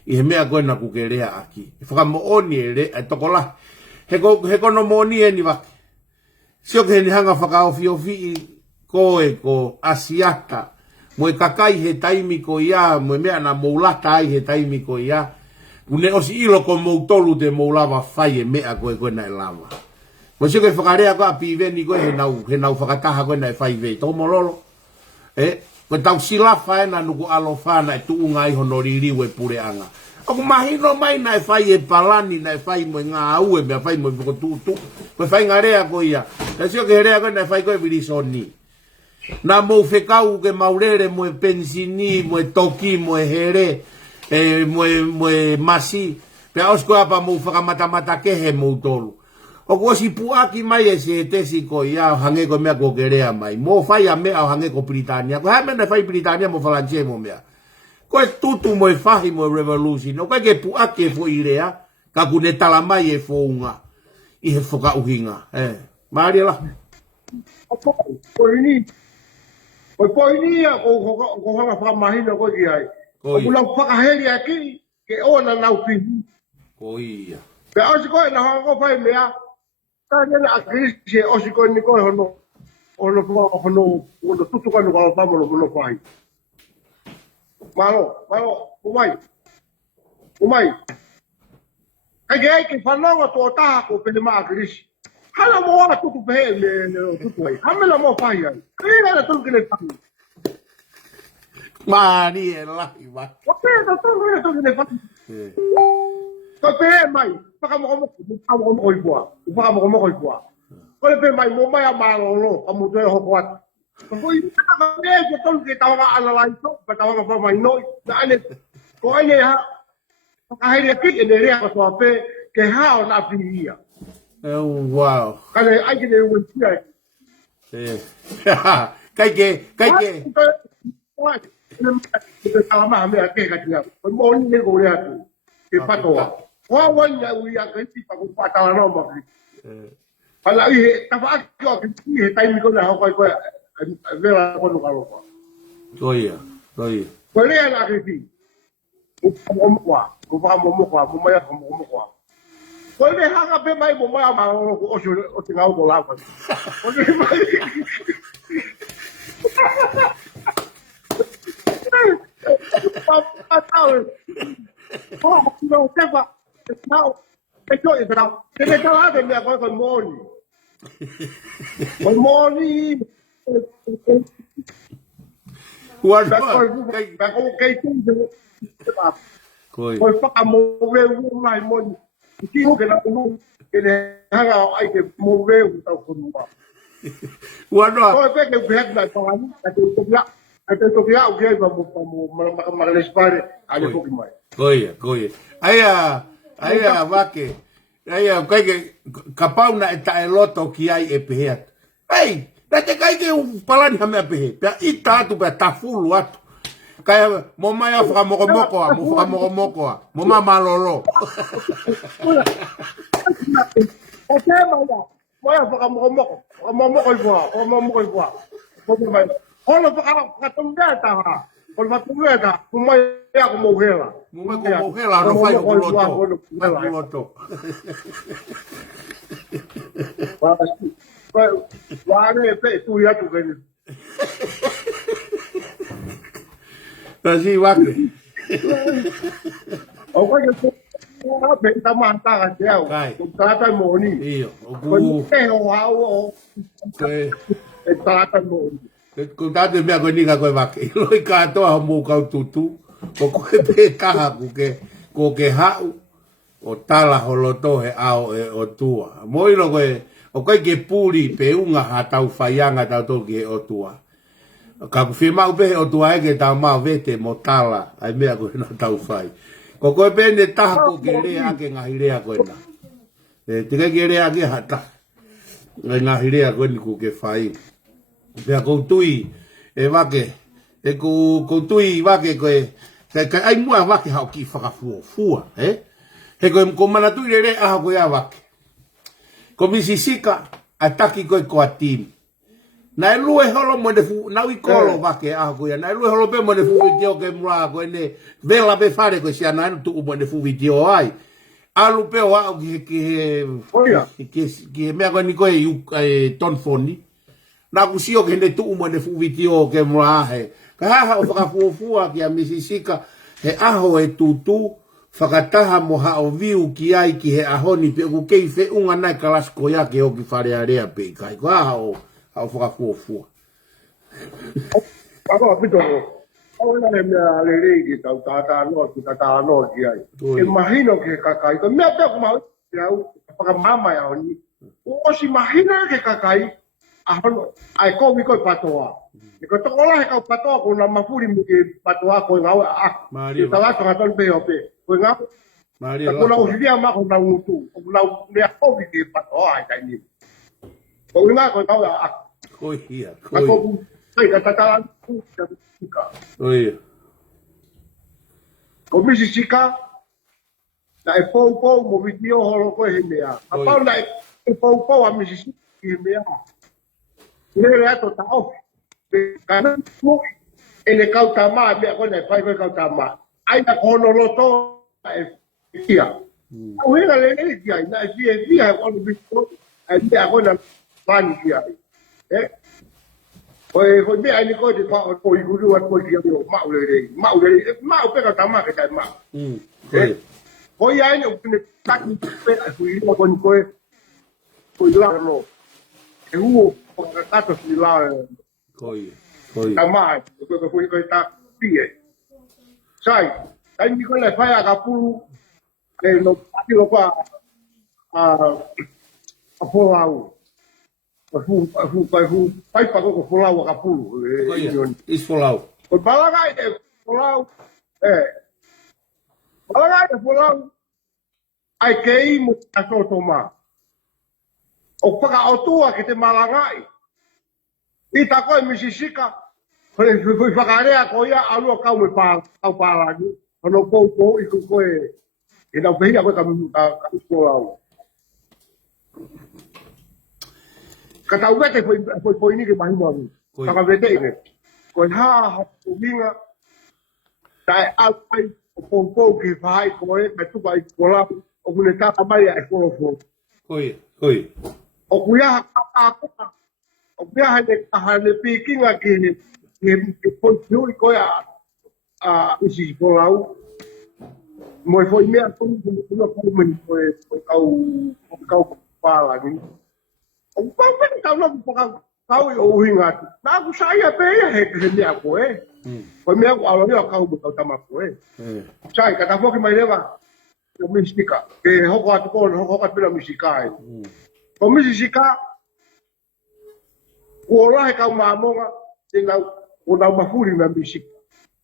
I he mea koe na kukerea aki. E whakamooni e toko lahi. He kono mooni e ni wake. Sio ke ni hanga whakaofi koe ko asiata. Mo kakai he taimi ko ia, mo mea na moulata ai he taimi ko ia. Une osi ilo ko moutolu te moulawa whai e mea koe koe na e lama. Mo sio ke whakarea ko api veni koe he nau whakataha koe na e whai vei. Tō mololo. Koe tau silafa e na nuku alofana e tuunga iho no ririu e pure anga. Aku mahino mai na e whai e palani na e whai mo ngā au e mea whai mo e whakotutu. Koe whai ngā rea ko ia. Ka sio ke rea koe na e whai koe virisoni. Na mo whekau ke maurere mo e pensini, mo e toki, mo e here, mo e masi. Pea osko apa mo whakamatamata kehe mo tolu. O kua si puaki mai e se tesi ko ia hange ko mea ko kerea mai. Mo whai a mea o hange ko Britania. Ko hae mena whai Britania mo whalanche mo mea. Ko e tutu mo e whahi mo e revolution. O kai ke puaki e fo irea. Ka kune tala mai e fo unga. I he whaka uhinga. Maari la. Ko ini. Ko ini ia ko hanga whakamahina ko i ai. Ko kula whakaheri aki ke ona nau pihi. Ko ia. Pe osi koe na hanga ko whai mea. Ka nena a krisi e osi koe ni koe hono tutuka no kala pamolo hono whai. Malo, umai. Kai ke whanonga tō taha ko pene maa krisi. Hala mo a tutu pehe me tutu ai. Hamela mo whai ai. Kaya na tunu kene whai. Mani e lahi wa. Wapea na tunu kene whai. Ko pehe mai. Whakamokomoko i pua. Whakamokomoko i pua. Ko le pehe mai mo mai a malolo. Amutu e hoko atu. Ko i naka mea ke tonu ke tawanga alalai to. Pa tawanga whamai noi. Na ane. Ko ane ha. Whakaheri a ki e ne rea katoa pe. Ke hao na pini ia. Wow. Kane ai ke ne uentia e. Kai ke. Ke kalamaha mea ke katia. Ko mo ni ne ko rea tu. Ke patoa. Wa wanya uia ke tipa ko patala no ma. Hala i tafa aki o ke he taimi ko na ho ko vera ko no kalo. Toia. Ko le na ke ti. Ko pa mo mai ko mo kwa. Ko le hanga pe mai mo mai ma o te ngau ko la. Ko le mai. Oh, no, never. Now, esto es bravo. Que me estaba de mi acuerdo con Moni. Con Moni. Guarda. Coi fa mover un mai Moni. Dico che la che ne haga hay que mover un tao con un. Guarda. Coi perché viaggio da Taiwan, até topiar o que para respare ali pouco mais. Koia. Aia wake. Aia kai ke kapauna e tae loto ki ai e pehe. Ei, te kai ke palani ha mea pehe. Pea i tātu pea tafulu atu. Kai mo mai a whakamokomoko a. Mo ma malolo. O te mai a. Mai a whakamokomoko i pua. Hono whakatumbea taha. Hono whakatumbea taha. Kumai ea ko mauhela. Mumai ko mauhela. Ano whai ko loto. Wāne e pe tu i atu kene. Tasi wake. O kai ke pe tamaha taha te au. Ko tātai mōni. Iyo. Ko te ho hau o. E tātai mōni. Ko tātou mea koe ninga koe wake. Loi kātoa ho mō kau tutu. Ko koe pē taha ko ke hau. O tala ho loto he ao e o tua. Moiro koe, o koe ke pūri pe unga ha tau whaianga tau toki e o tua. Ka ku whimau pehe o tua eke tau mau vete mo tala. Ai mea koe na tau whai. Ko koe pēne taha ko ke rea ake ngahi rea koe na. Tika ke rea ake hata. Ngahi rea koe ni ku ke whai. Pea koutui e wake. E koutui wake koe. Kai ai mua wake hao ki whakafua. He koe ko manatui re aha koe a wake. Ko misisika a taki koe ko a tini. Na e lue holo mo ne fu, na ui kolo wake aha koe. Na e lue holo pe mo ne fu video ke mua koe ne vela pe whare koe si ana anu tuku mo ne fu video ai. Alu pe wa ki me ko ni ko e ton foni. Na kusio ke ne tu mo ne fu vitio ke mra he. Ka ha o fa fu ki a misisika he aho e tutu fakataha mo ha o viu ki ai ki he ahoni pe ku kei fe unga nai kalasko ya ke o ki fare area pe kai ko ha o fa fu. Ako pito. Ako na le ki ta no ki ai. Imagino que kakai ko me ta ko ma ya pa mama ya ni. O si imagina que kakai ahon ai ko mi ko patoa. Ko to ola he ka patoa ko na mafuri mi ke patoa ko ngau a. Ta la to ton pe ope. Ko ngau Maria. Ko na usia ma ko na utu. Ko na me ko mi ke patoa ai ni. Ko ngau ko ngau a. Ko ia. Ko sai ka ta Oi. Ko misisika na e pou mo vitio holo ko he mea. A pau na e pou a misisika he mea. Nere ato ta ofi. Kana mo ele kauta ma me ko na pai ko kauta ma. Ai na kono loto e kia. O hera le kia na e via ko no bitko ai me ko na pani kia. Oi me ai ko de pa ko iguru ko kia ma o pe kauta ma ke tai ma. Ko ia ni o ne tak ni pe a kui mo kon ko la no. E huo ko ta to si la Koi. Ta mai ko ta pie. Sai, ai ni ko le fai a kapu e no pati lo pa a folau. Pai pa ko folau a kapu. Is folau. Ko balaga e folau balaga e folau ai kei mo ta to ma. O paka o tua ke te malangai. I ta koe misisika. Foi whakarea ko ia alua kau me kau pārangi. Ano pou i koe. I nau pehia koe ka skolau. Ka tau vete foi ni ke mahi moani. Ka vete ine. Koe haa minga. Tai au pai o pou ki whahai koe. Me tuka i skolau. O kune tata mai a e kolofo. Koi. O kuia haka o kuia hane pikinga ki pontiu i koe a isi kolau. Moi foi mea tonu kuna kumeni koe kau pālangi. O kau meni kau noku paka kau i o uhinga atu. Nā ku saia pēia he mea koe. Koe mea ku alo mea kau me kau tama koe. Sai, kata foki mai lewa. O misika. Ke hoko atu kono, hoko atu pila misika e. O misisika, o lahe kau maamonga, o nau mafuri na misika.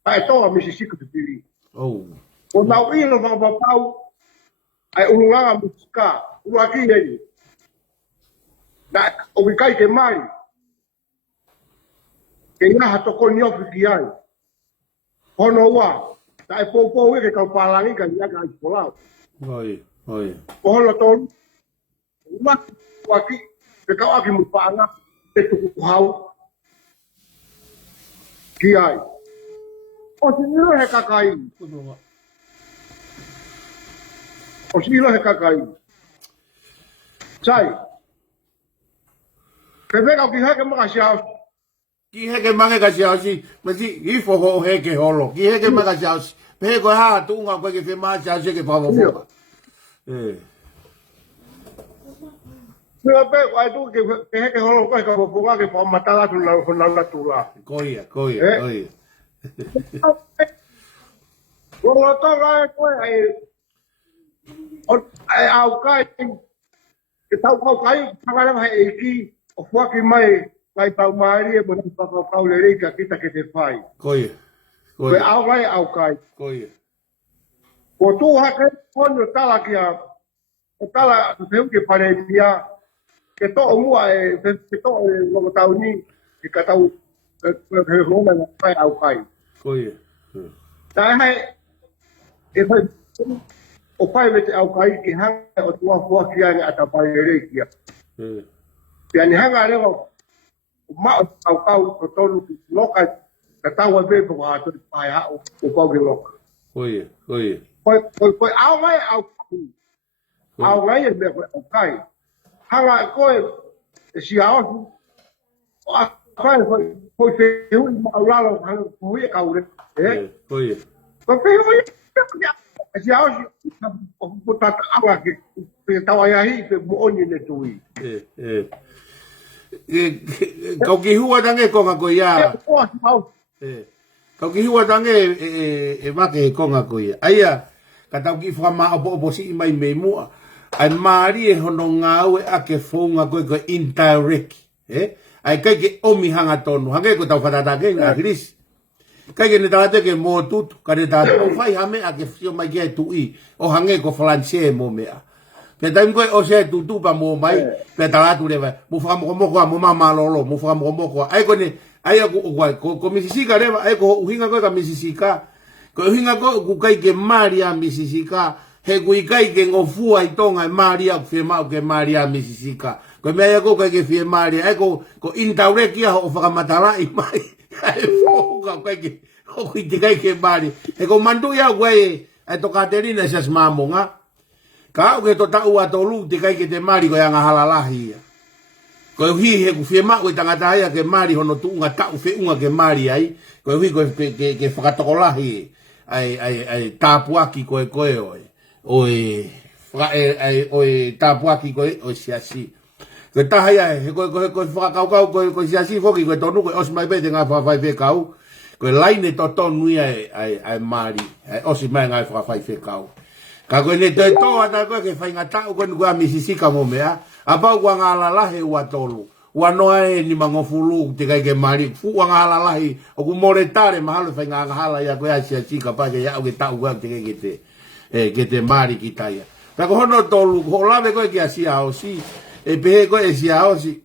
Ai toa misisika te pili. O nau ilo whakapapau, ai urunganga misika, uaki hei. Na o wikai ke mai, ke ngaha toko ni ofi ki ai. Hono wa, na e pou ke kau pālangi ka ni aka ai kolau. Oi. O hono tonu, waki te kau aki mu panga te tuku hau ki ai. O si ilo he kakai. O si ilo he kakai. Sai. Ke veka ki heke maka siao. Ki heke mange ka siao si. Mati hifo ho heke holo. Ki heke maka siao si. Pehe koe haa tuunga koe ke whemaa siao si ke whawafoka. Mira pe ai tu ke heke holo koe ka popunga ke whamatala tu na tula. Koia. Wala tonga e koe ai au kai ke tau kau kai whakaranga he eki o whaki mai kai tau maari e mwana whakakau le reika kita ke te whai. Koia. Koe au kai au kai. Koia. Ko tū hake kono tala kia o tala te uke pare mia ke to'o mua ke to'o longo tau ni ke katau ke hona na kai au kai. Koia. Tai hai e fai o pai vete au kai ki hanga o tua fua kia ni ata pai ere kia. Pia ni hanga rewa o mao au kau o tonu ki loka ka tau a vepo ka ato pai hao o pau ki loka. Koia. Koe au mai au kau. Au ngai e me o kai. Hanga koe si ao kai ko fe hu ma lalo hanga ko e ka ure. Koia. Ko fe hu si ao si ko ta anga ke tawa ya hi pe mo oni ne tui. Kau ki hua tange konga ko ia. Kau ki hua tange e wake e konga ko ia. Aia, ka tau ki whama opo si mai me mua. Ai maari e hono ngau e ake whonga koe ko indirect. Ai kai ke omi hanga tonu. Hange ko tau whatatake a Chris. Kai ke ne talate ke mō tutu. Ka ne talate o whai hame ake whio mai kia tui. O hange ko flanche mo mea. Pe taim koe o se tutu pa mo mai, pe talatu lewa, mo whakamoko mo mama lolo, mo whakamoko. Ai kone, ai ko misisika lewa, ai ko uhinga koe ka misisika. Ko uhinga koe ku kai ke maria misisika, he kui kai ke ngofua i tonga e maria ku fie mau ke maria misisika. Ko mea ko kai ke fie maria, ai ko intaurekia ho whakamatara i mai. Ai whoka kai ke, ho kui te kai ke maria. He ko mandu ia koe, ai to Katerina sias mamonga. Ka au ke to tau a tolu te kai ke te mari ko yanga halalahi. Ko hi he ku fie ma ko tangata ia ke mari hono tu unga tau fe unga ke mari ai. Ko hi ko ke whakatokolahi ai tapuaki ko oi. Oi tapuaki ko o siasi. Ko tahia he ko whakakau ko siasi foki ko tonu ko os mai be te ngā whawhai fe kau. Ko laine to tonu ai mari. Osi mai ngai whawhai fe kau. Ka koe ne toi toa ta koe ke whainga tau koe kua misisika mo mea. A pau kua ngā lalahe ua tolu. Ua noa e ni mangofulu te kai ke mari. Fu ua ngā lalahe o ku more tare mahalo whainga ngā hala ia koe asia sika pa ke iau ke tau koe ke te mari ki taia. Ta ko hono tolu, ho lawe koe ki asia osi. E pehe koe e sia osi.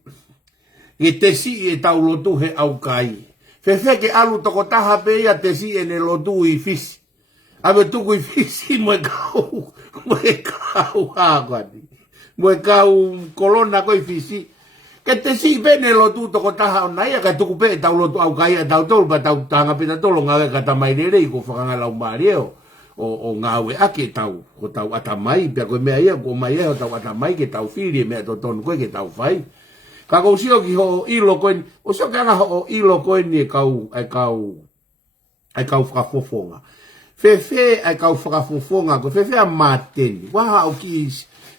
Ke te si e tau lotu he au kai. Fefe ke alu toko taha pe ia te si e ne lotu i fisi. Awe tuku i fisi mwe kau hākwani. Mwe kau kolona koe fisi. Ke te si pene lo tu toko taha o naia ka tuku pe tau lotu au kai tau tolu pa tau tanga pena tolo ngā ka tamai rei ko whakangalau maari eo. O ngāwe ake tau, ko tau atamai, pia koe mea ia, ko mai eo tau atamai ke tau whiri mea to tonu koe ke tau whai. Ka kou sio ki ho ilo koe, o sio ka nga ho ilo koe ni e kau whakafofonga. Fefe ai kau whakafofonga ko fefe a mateni. Waha o ki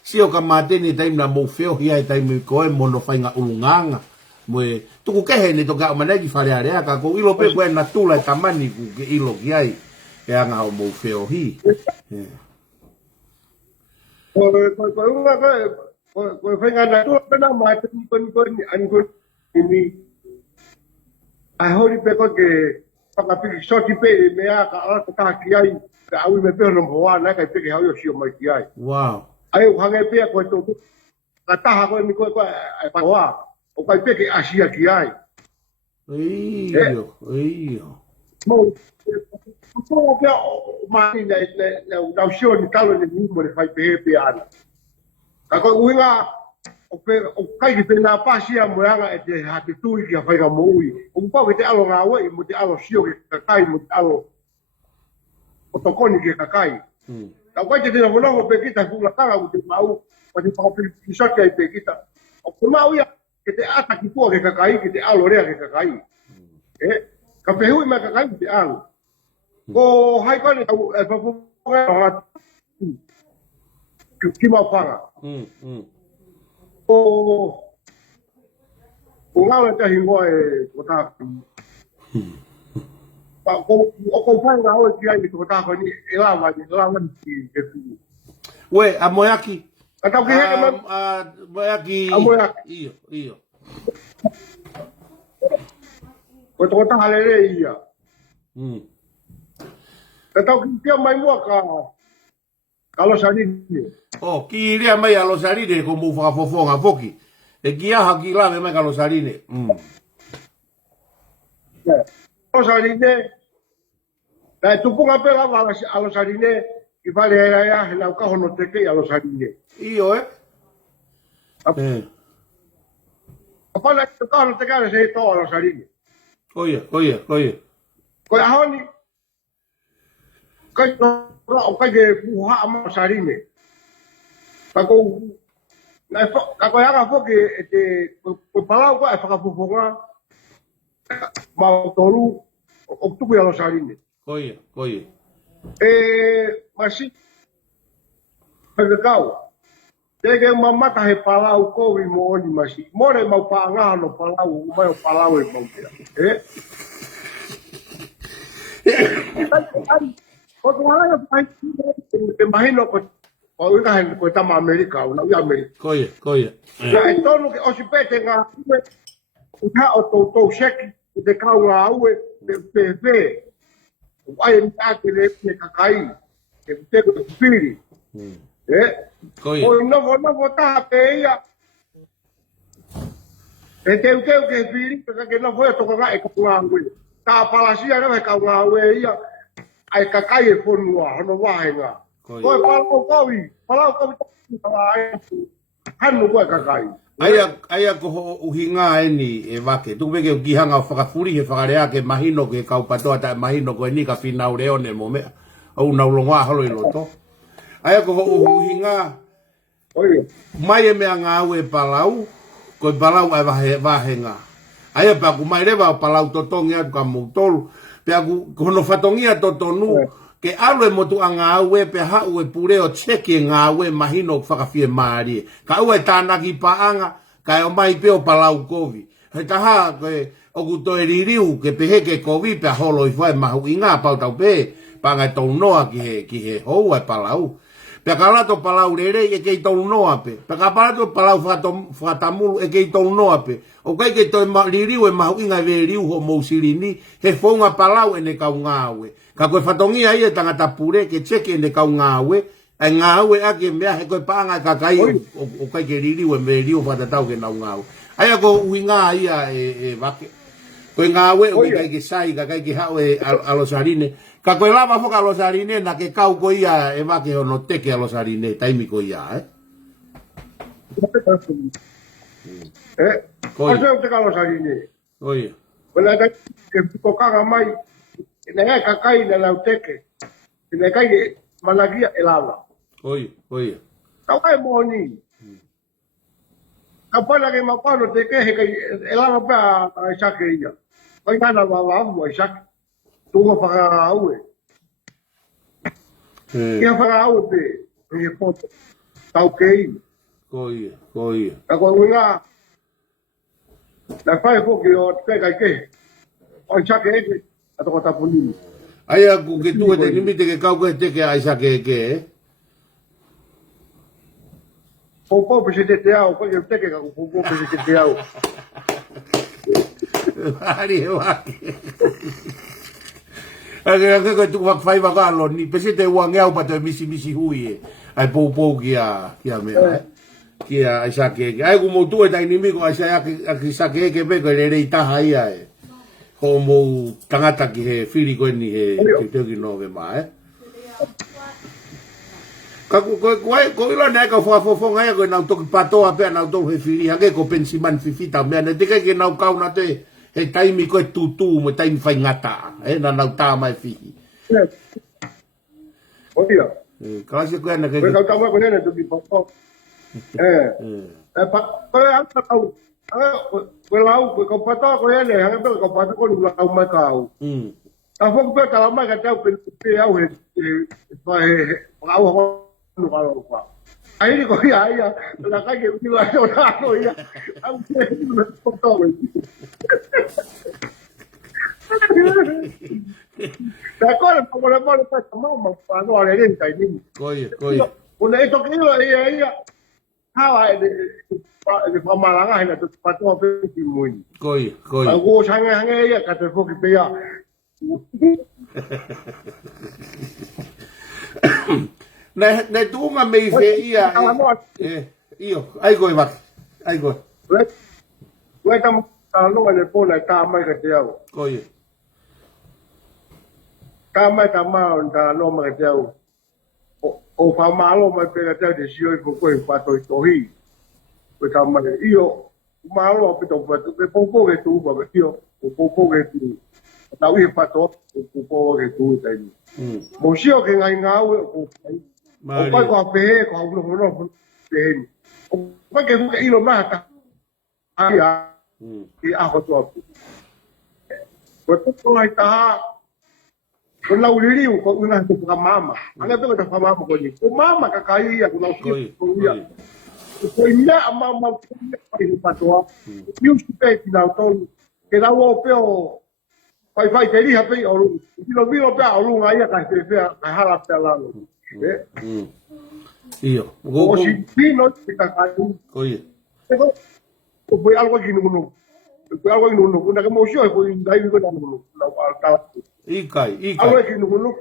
sio ka mateni taim na mou feo hia e taim koe mono whainga ulunganga. Moe tuku kehe ni toka o manegi wharearea ka ko ilo pe koe na tula e tamani ku ke ilo ki ai. E anga o mou feo hi. Koe whainga na tula pena mateni koe ani koe ni. Ai hori pe koe ke whakapiki soti pe mea ka ala taha ki ai ka aui me peho nomo hoa nai kai peke hau yo sio mai ki ai. Wow. Ai o hange pea koe tō ka taha koe ni koe ai whakoa o kai peke asia ki ai. Iyo. Mo pea o mani nau sio ni talo ni mimo ne whai pehe pea ana. Ka koe uinga o kai ki pena pasia moanga e te hate tui ki a whainga mo ui. O kupau ke te alo ngā wei, mo te alo sio ke kakai, mo te alo o tokoni ke kakai. Ka kai te tena whanongo pe kita kula o te mau, o te whakapiri soke ai pe kita. O te mau ia ke te ata ki pua ke kakai, ke te alo rea ke kakai. Ka pehui mai kakai ki te alo. Ko hai kone tau e whapunga o ngā ki mau whanga. O ngāwe tahi ngoa e ko tāku. O ko whainga hoa ki ai ko tāku ni e lawa ni ke tu. We, a moeaki. A tau ki heke mai. Moeaki. A moeaki. Iyo. Ko toko taha lere ia. A tau ki tia mai mua ka losarini. Oh, ki rea mai a losarine ko mu whakafofonga foki. E ki aha ki lange mai ka losarine. Losarine, e tupunga pe lava a losarine, ki whare ea he nau kahono te kei a losarine. Iyo, A whana ki kahono te kei se he tō a losarine. Koia. Koe ahoni, kai o kai ke puha a losarine. Kako na kako ya ka foke ko palau ko e whakapuponga ma toru o tuku ya Losarine. Koia, koia. Masi kau. Tege mamata he palau ko i mo oni masi. More mau paanga no palau, mai palau e mau. Ko tuana pai te mahino ko o ika hen ko tama Amerika, na ia Amerika. Koia, koia. Ya tonu ke osipete nga uha o to sheki te kau nga ue pe ai mtaki le kakai ke te spiri. Koia. O no vota pe ia. Te ke spiri ke no foi to nga e ko nga ue. Ta palasia na ka nga ue ia. Ai kakai e fonua no wahenga. Koe palau kowi hanu koe kakai. Aia ko uhinga eni e wake. Tu peke o kihanga o whakafuri he whakarea ke mahino ke kaupatoa ta mahino koe ni ka whinau reone mo mea. Au naulonga halo i loto. Aia ko uhinga mai e mea ngā ue palau. Koe palau ai wahenga. Aia pa ku mai rewa o palau totongi atu ka moutolu. Pea ku hono whatongia totonu. Ke alwe motu a ngā ue pe hau e pure o tseke ngā ue mahino whakawhie maari. Ka ue tānaki paanga, ka o mai pe o palau kovi. He taha ke o kuto e ririu ke pehe ke kovi pe holo i whae mahu i ngā pautau pe. Pa ngai tau noa ki he hou e palau. Pe ka lato palau rere e kei tau noa pe. Pe ka lato palau whatamulu e kei tau noa pe. O kai ke toi ririu e mahu i ngai ve riu ho mousirini. He whaunga palau e ne kau ngā ue. Ka koe whatongia ia tangata pure ke cheke ne kau ngāwe, ai ngāwe ake mea he koe paanga kakai o kai ke riri ue me rio whatatau ke nau ngāwe. Aia ko ui ngā ia e wake. Koe ngāwe o kai ke sai, ka kai ke hao e Losarine. Ka koe lava whoka Losarine na ke kau ko ia e wake hono teke Losarine, taimi ko ia, Koe o te ka Losarine. Koe. Wala kai ke pukokanga mai. Ina e kakai na lau teke. Ina kai e managia e lava. Oi. Kau kai moni. Kau pala ke mapano teke he kai e lava pa a isake ia. Kai kana wawamu a isake. Tunga whakaraue. Kia whakaraue pe. He poto. Tau kei. Koe. Kako ngā. Na whae poki o te kai ke. O isake eke. Ato ko tapuni. Aia ku ke tu te limite ke kau ke teke a isake ke, Popo pe se te au, ko ke teke ka popo pe se te au. Ari e wake. Ake koe tu whai wakalo ni pese te uangeau pa te misi hui e. Ai popo kia mea. Kia isake ke. Ai ku moutu e tai nimi ko isake ke pe ko le rei taha ia e. Ko mo tangata ki he whiri koe ni he te ki nove ma, Ko ilo ne ka whafonga ia koe nau toki patoa pia nau toki he whiri hake ko pensi man fifita mea ne tika ke nau kau na te he taimi koe tutu mo taimi whai ngata, na nau tā mai whihi. Oia. Kalasi koe ana kei. Koe kau tauma koe nene tuki pato. Koe anta kau. Koe lau, koe kau patoa koe ene, hanga pela kau patoa koe lau mai kau. Ka whoku pia tala mai ka tau pe au he au honu kalo kwa. Airi ko ia, la kai ke uti la o na ia. Au ke na patoa koe. Ta koe po le pa mama pa no ale ren tai ni. Koe. Una eto ke ia. Hawa e whamaranga hena tu patoa pe ki mui. Koe. Ako hanga ia ka te whoki pe ia. Ne tuunga mei fe ia. Io, ai koe waki. Ai koe. Koe tam longa le pona e tā mai ka te au. Koe. Tā mai tā mao ta longa ka te au. O whamalo mai pe ka te au te sio i koe pato i tohi. Koe tā mai io. Malo pe to pa pe popo ke tu pa io. O popo ke tu. Tau i pato o popo ke tu tai. Mo sio ke ngai ngau o pai ko pe ko no. peni. O ke ilo mata. Ai i aho toa. Ko to ai ta ko na uliriu ko una to ka mama. Anga to ka mama ko ni. Ko mama ka kai ya ko na ko ya. Ko ina mama ko ni pa toa. Niu spe ki na to ke da wo pe o fai te riha pe o lu. Ilo vilo pe o lu ngai ka se pe ka hala pe la lu. Io. O si pino ka kai. Oye. Ko foi algo que no foi algo que no una que mo xo foi dai ko na no ta Ikai. algo que no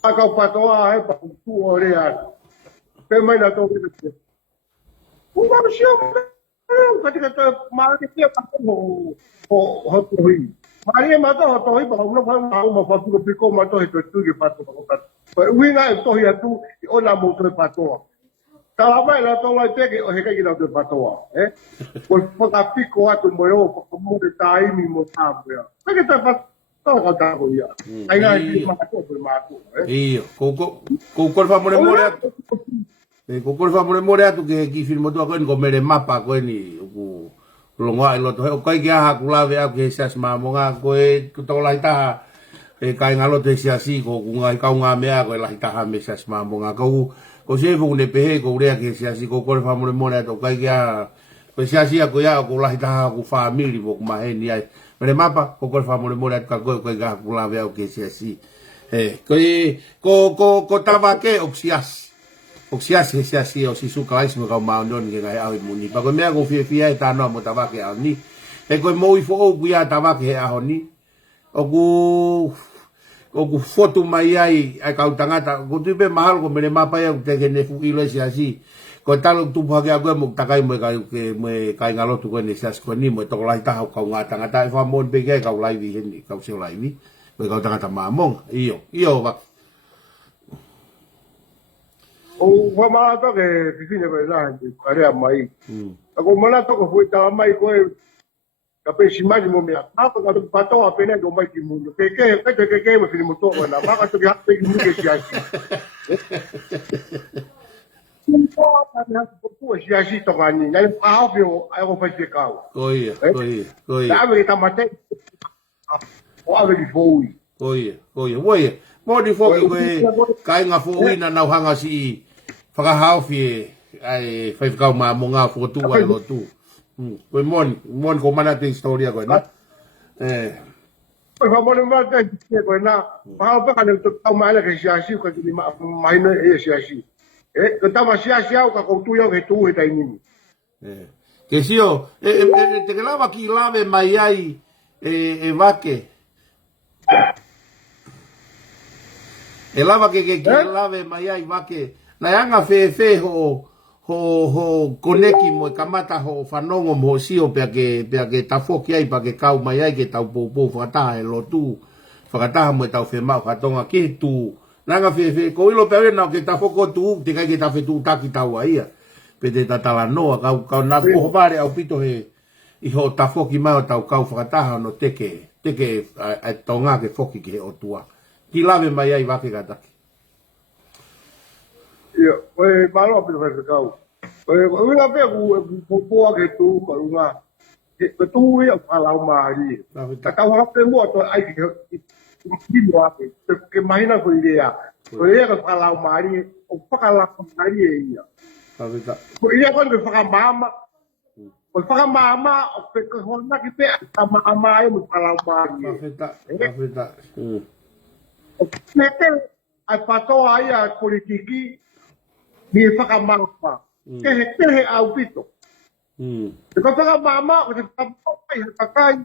ka patoa pa tu orea pe mai na to que o mo xo ka te ka ma que te pa ho to hi Maria ma to hi pa no pa ma fa tu pico ma to tu que pa to pa winga to hi tu o na mo to pa to Tala mai la tola teke o heka kina te patoa, Ko whakapiko atu mo o mo te taimi mo tāpua. Heke te patoa ka tāko ia. Ai nā i mātua pe mātua, Io. Ko fa more more atu. Ko fa more more atu ke ki filmo tu ko ni ko mere mapa ko ni ku longa i loto o kai ki aha ku lave a ke sas mamonga ko e ku tola ita kai ngalo te sia si ko ku ngai ka nga mea ko la ita ha me sas mamonga ko se fu ne pehe ko rea ke sia si ko fa more more to kai ya ko sia si ko ya ko la ita ku family mo ma he ni ai mere mapa ko fa more more ka ko ga ku la ve ke sia si ko tava ke oxias se sia si o si su ka is mo ka ma non ke ga ai mo ni pa ko me ko fia ta no mo tava ke ni ko mo i fo o ku ya tava ke a ni o ku foto mai ai ka tangata ko tu be mahal ko mere mapa ya te ke ne fu ilo sia si ko talo tu pa ke ko mo takai mo ka ke mo ka ngalo tu ko ne sia ko ni mo to lai ta ka nga tangata fa mo be ke ka lai vi ni ka se lai vi mo ka tangata mamong io ba O wa ma to ke fifine pe la area mai. Ko mala to ko foi ta mai ko ka pe si mai mo mea. Ma ko ka patoa pe ne do mai ki mu. Ke mo fili mo to na. Ma ka to ya pe ki mu ke sia. Sia si to ka ni. Na pa o ai ko fa ke ka. Oye. Ta ave ta mate. O ave ki foi. Oye. Mo di fo ko kai nga fo ina na hanga si whakahau fie ai whaikau mā mo ngā whukatua lo tu. Koe mon ko mana te historia koe na. Koe whamone mana te historia koe na. Whakau paka ne tau maila ke siasi ka tini mahina e siasi. Ka tama siasi au ka koutu iau ke tuu he tainimi. Ke sio, te ke lawa ki lawe mai ai e wake. E lava ke lawe mai ai wake. Na yanga fe ho koneki mo kamata ho fanongo mo sio pe ke tafoki ai pa ke kau mai ai ke tau popo whakataha e lo tu. Whakataha mo tau fe mau katonga ke tu. Nanga fe ko ilo pe na ke tafoko tu te kai ke tafe tu taki tau ai. Pe te tatala noa kau na ko vare au pito he i ho tafoki mai tau kau whakataha no teke ai tonga ke foki ke o tua. Ki lawe mai ai wake kataki. Ia, oe malo api whai kau. Oe nga pia ku poa ke tu ka runga. Ke tu ia whalau maari. Ta kau hape mua to ai ki mo api. Ke mahina ko idea. Ko ia ka whalau maari. O whakalau maari e ia. Ko ia kon ke whakamama. Ko whakamama o pe ke hona ki pe whakamama e mo whalau maari. Mawheta. O pete ai patoa ai a politiki. Mi whakamama. Tehe au pito. Te ka whakamama, o te whakamama i hakakai.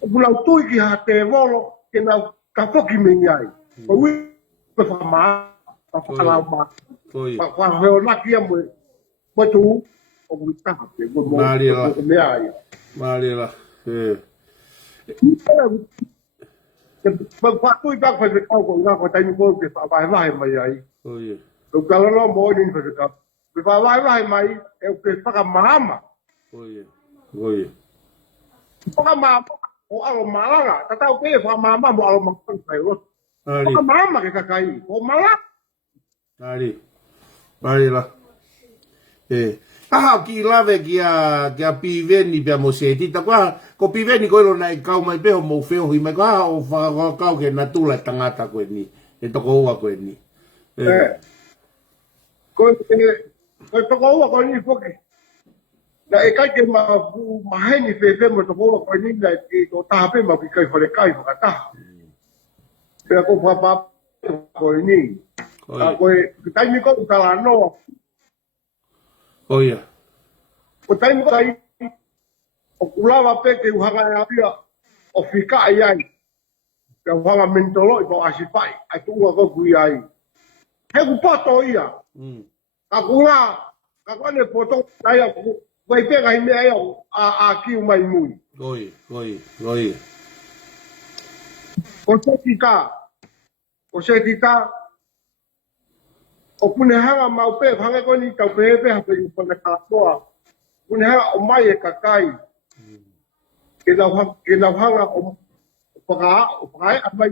O bulau tui ki ha te volo, ke nau ka whoki me ai. O ui, te whakamama, ka whakamama. Whakaheo laki a mo tu, o mui taha te mo me ai. Marila. Whakui tak whai kau ko ngā ko taimi ko ke whawahe mai ai. Ko kalalo mo ni whai kau. Ke whawahe mai e ke whakamahama. Whakamahama o alo malanga. Tatau ke whakamahama mo alo makang kai ros. Whakamahama ke kakai. O malanga. Ali. Ali la. Aha ki lave kia piveni pia mo se tita kwa ko piveni ko lo na kau mai pe mo feo hi mai ka o fa kau ke na tula tangata ko ni e to ko wa ko ni ko to ko wa ko ni foki na e kai ke ma hai ni fe mo to ko ko ni na e to ta pe ma ki kai fole kai fa ta pe ko fa pa ko ni ko tai mi ko ta la no oh yeah. O taimi ko tai o kulawa pe ke uhanga ya pia o fika ai ai. Ka uhanga mentolo i ko asifai ai tu ko kui ai. He ku pato ia. Ka kone poto tai ko vai pe ga ime ai a ki mai mui. Goi. Ko se tika o kune hanga mau pe hanga ko ni tau pe ha pe ko na ka toa kune hanga o mai e kakai ke na hanga o pakai a mai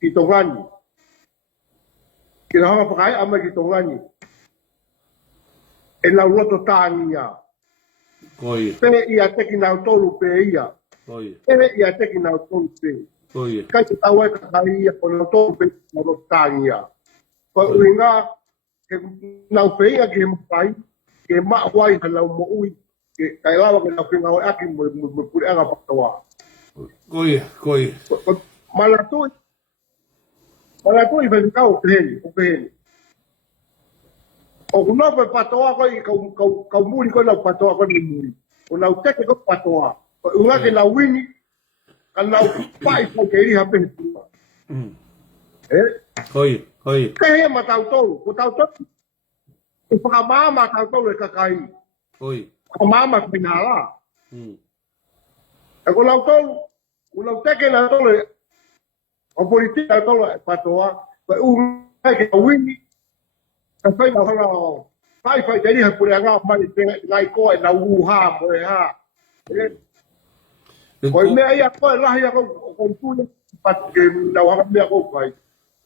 ki tongani ke na hanga pakai a mai ki tongani e na roto tania Goi. pe ia te ki na tolu pe ia Goi. pe ia te ki na tolu pe Goi. kai te tau e kakai ia ko na tolu pe na roto tania ko uinga ke nau peia ke mai ke ma wai hala mo ui ke kai lawa ke na pinga o aki mo pure anga paktawa Goi. malatu i ben kau pehen o kuno pe patoa ko muri ko na patoa ko ni muri o na teke ko patoa o unga ke na wini kan na pai ko ke ri ha pe Goi. Ke he matau tolu, ko tau tolu. Ko whakamama tau tolu e kakai. Goi. Whakamama pinala. E ko lau tolu, ko lau teke na tolu e, o politika tolu e patoa, ko unga ke wini, ka whai na whanga o, whai te riha pure anga mani ngai koe na uha mo e ha. Ko i mea ia koe lahi a ko tūne, pat ke na whanga mea ko kai.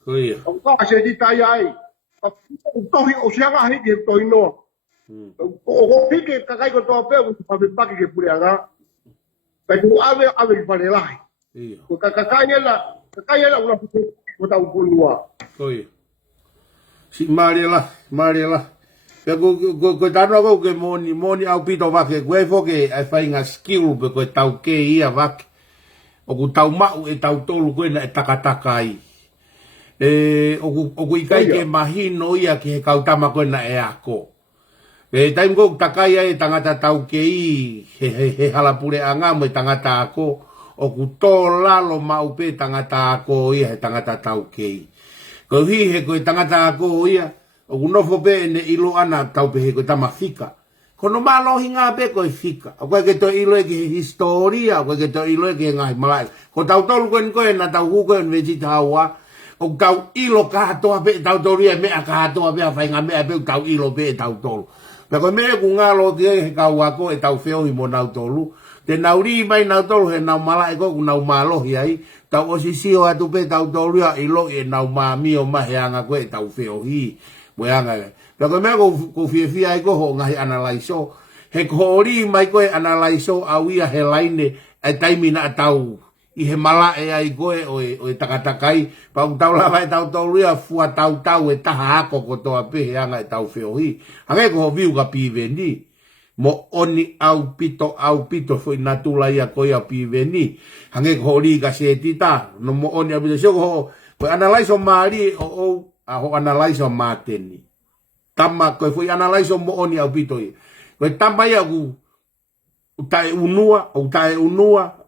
Goi. O ka se di tai ai. O tohi o sianga hi ke toi no. O hike ka kai ko to pe o pa be paki ke pure anga. Pe tu ave pare lai. Ko ka kai la una ko ta upunua. Goi. Si Mariela. Pe ko tano ko ke moni au pito va ke fo ke ai fai nga skill pe ko tau ke ia va. O ku tau mau e tau tolu ko na takataka ai. O ikai ke mahino ia ke kautama ko na e ako. Taim ko takai ai tangata tau kei he halapure anga mo tangata ako o ku to lalo mau pe tangata ako ia he tangata tau kei. Ko hi he ko tangata ako ia o ku nofo pe ne ilo ana tau pe he ko tama fika. Kono malo hinga pe ko fika. O ke to ilo ke historia o ke to ilo ke ngai malai. Ko tau tolu ko na tau ko en vegeta hawa. O kau ilo katoa pe tau toria me katoa pe fai nga me pe kau ilo pe tau tolu. Pe ko me ku ngalo te kau ako e tau feo i mo nau tolu. Te nauri mai nau tolu he nau mala e ko ku nau malo hi ai. Tau osisio atu pe tau tolu ia ilo e nau mami o mahe anga ko e tau feo hi. Mo anga e. Pe ko me ku fia ai ko ho ngahi analaiso. He ko ori mai ko e analaiso au ia he laine e taimina tau. I he mala e ai goe o e takatakai. Pau tau lava e tau tau ria fua tau e taha ako ko toa pehe anga e tau whiohi. Hange ko ho viu ka piveni. Mo oni au pito foi natula ia koe a piveni. Hange ko ho riga se tita. No mo oni au pito. Sio ko analaiso maari o analaiso mateni. Tama koe foi analaiso mo oni au pito i. Koe tama ia ku utae unua.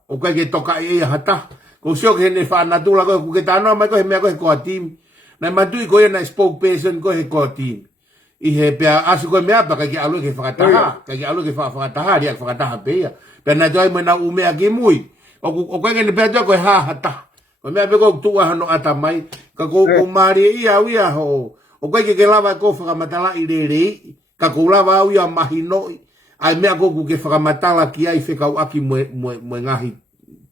O kai ke toka e hata ko sio ke ne fa natula ko ke tano mai ko he me ko he ko team na matui ko na spokesperson ko he ko team i he pe asu ko me apa ke alu ke fakataha ke alu ke fakataha dia fakataha pe ya pe na doi me na ume agi mui o kai ke ne pe ko ha hata ko me pe ko tu no ata mai ka ko mari ia wia ho o kai ke lava ko fakamatala i re ka ko lava ia mahino ai mea ko ke whakamatala ki ai whekau aki mwe ngahi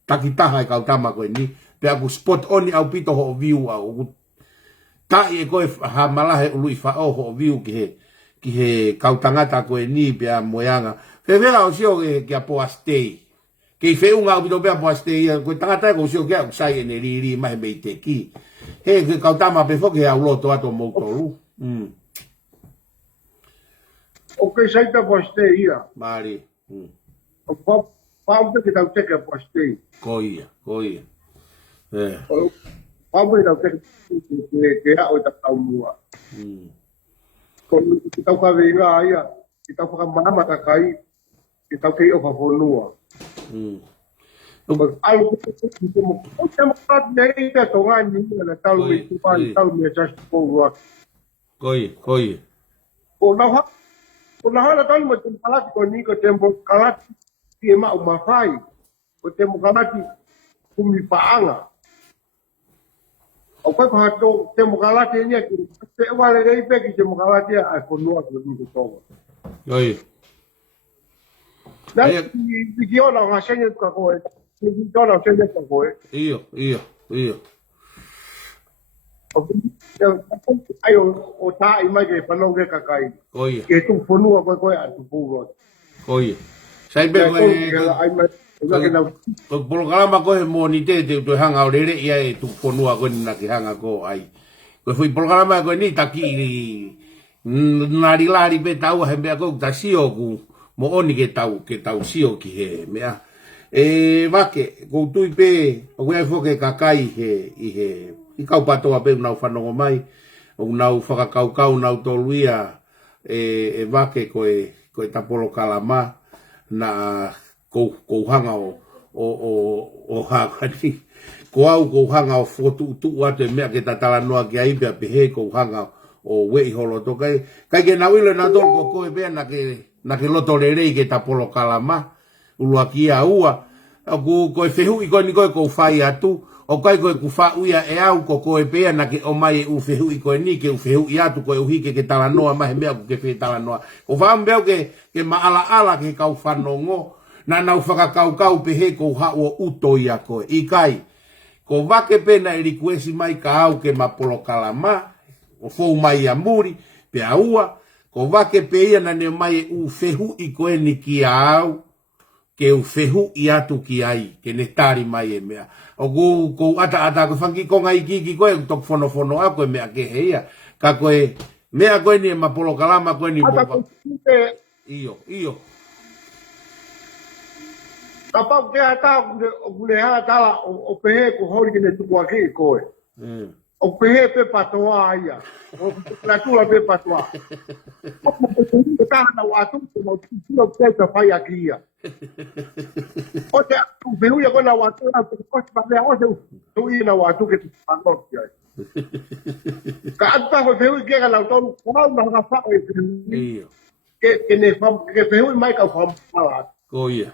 takitaha e kau tama koe ni. Pe aku spot on au pito ho view au. Tai e koe ha malahe ului fa oho o viu ki he kautangata koe ni pia moyanga. Whewera o sio ke a poa stay. Ke fe unga o bito pia poa stay. Koe tangata ko sio kia usai ene riri mahe mei te ki. He ke kautama pe foke a uloto ato moutoru. O ke saita poa stay ia. Mari. O pampe ke tau teke poa stay. Koia. Pampe ke tau teke ke hao ta tau mua. Ko ki tau ka veinga ia. Ki tau whakamama ta kai. Ki tau kei o whafonua. Alu ki te mo. O te mo kat nei te tonga ni na talu me tupani talu me just po. Koia. O na hala talu me te kalati ko ni ko tempo kalati ki e mau mawhai. Ko tempo kalati kumi paanga. O koe ko hato tempo kalati ni ki te wale rei pe ki tempo kalati a konua ko ni ko tonga. Koia. Na ki ona nga senye ka koe. Ki ona senye ka koe. Iyo. Ai o tai mai ke panonge ka kai. Koia. Ke tu fonua koe a tu puro. Koia. Sai be Ai mai ko programa ko he mo ni te hanga o rere ia e tu fonua ko na ki hanga ko ai. Ko foi programa ko ni taki nari lari be tau he me ko ta sio ku mo oni ke tau sio ki he mea. Wake, ko tui pe, o wea foke kakai i kau patoa pe unau whanongo mai, unau whakakaukau nau toluia, wake koe tapolo kalama, na kou hanga o hakani, ko au kou hanga o fotu tu atu mea ke tatala noa ki aipea pe he kou hanga o wei holo to kai ke na wile na toko koe pe na ke loto rerei ke tapolo kalama, ulua kia ua, ko fehu i koe ni koe kou whai atu, o kai koe ku wha uia e au ko koe pea na ke o mai u fehu i koe ni, ke u fehu i atu koe uhike ke talanoa, mahe mea ku ke whi talanoa. Ko whaambeo ke maala ala ke kau whanongo, na nau whakakaukau pe he kou hao uto ia koe. I kai, ko wake pena i rikuesi mai ka au ke mapolo kalama, o fou mai a muri, pe aua, ko wake pe ia na ne mai u fehu i koe ni ki au, ke u fehu i atu ki ai, ke ne tari mai e mea. O kou ata ko whangi konga i ki koe, tok fono a koe mea ke heia. Ka koe, mea koe ni e mapolo kalama koe ni boba. Iyo. Ka pau ke ata o kune haa tala o pehe ko hori kene tukua ki koe. O pehe pe patoa aia. O la tula pe patoa. O kaha na watu, o tino peta whai aki ia. O te pehu ia kona watu, o te pavea o te ui na watu ke tu whangoki ai. Ka ata ko pehu i kega lau tonu, kau na hanga whao e pehu. Ke pehu i mai ka whamala. Ko ia.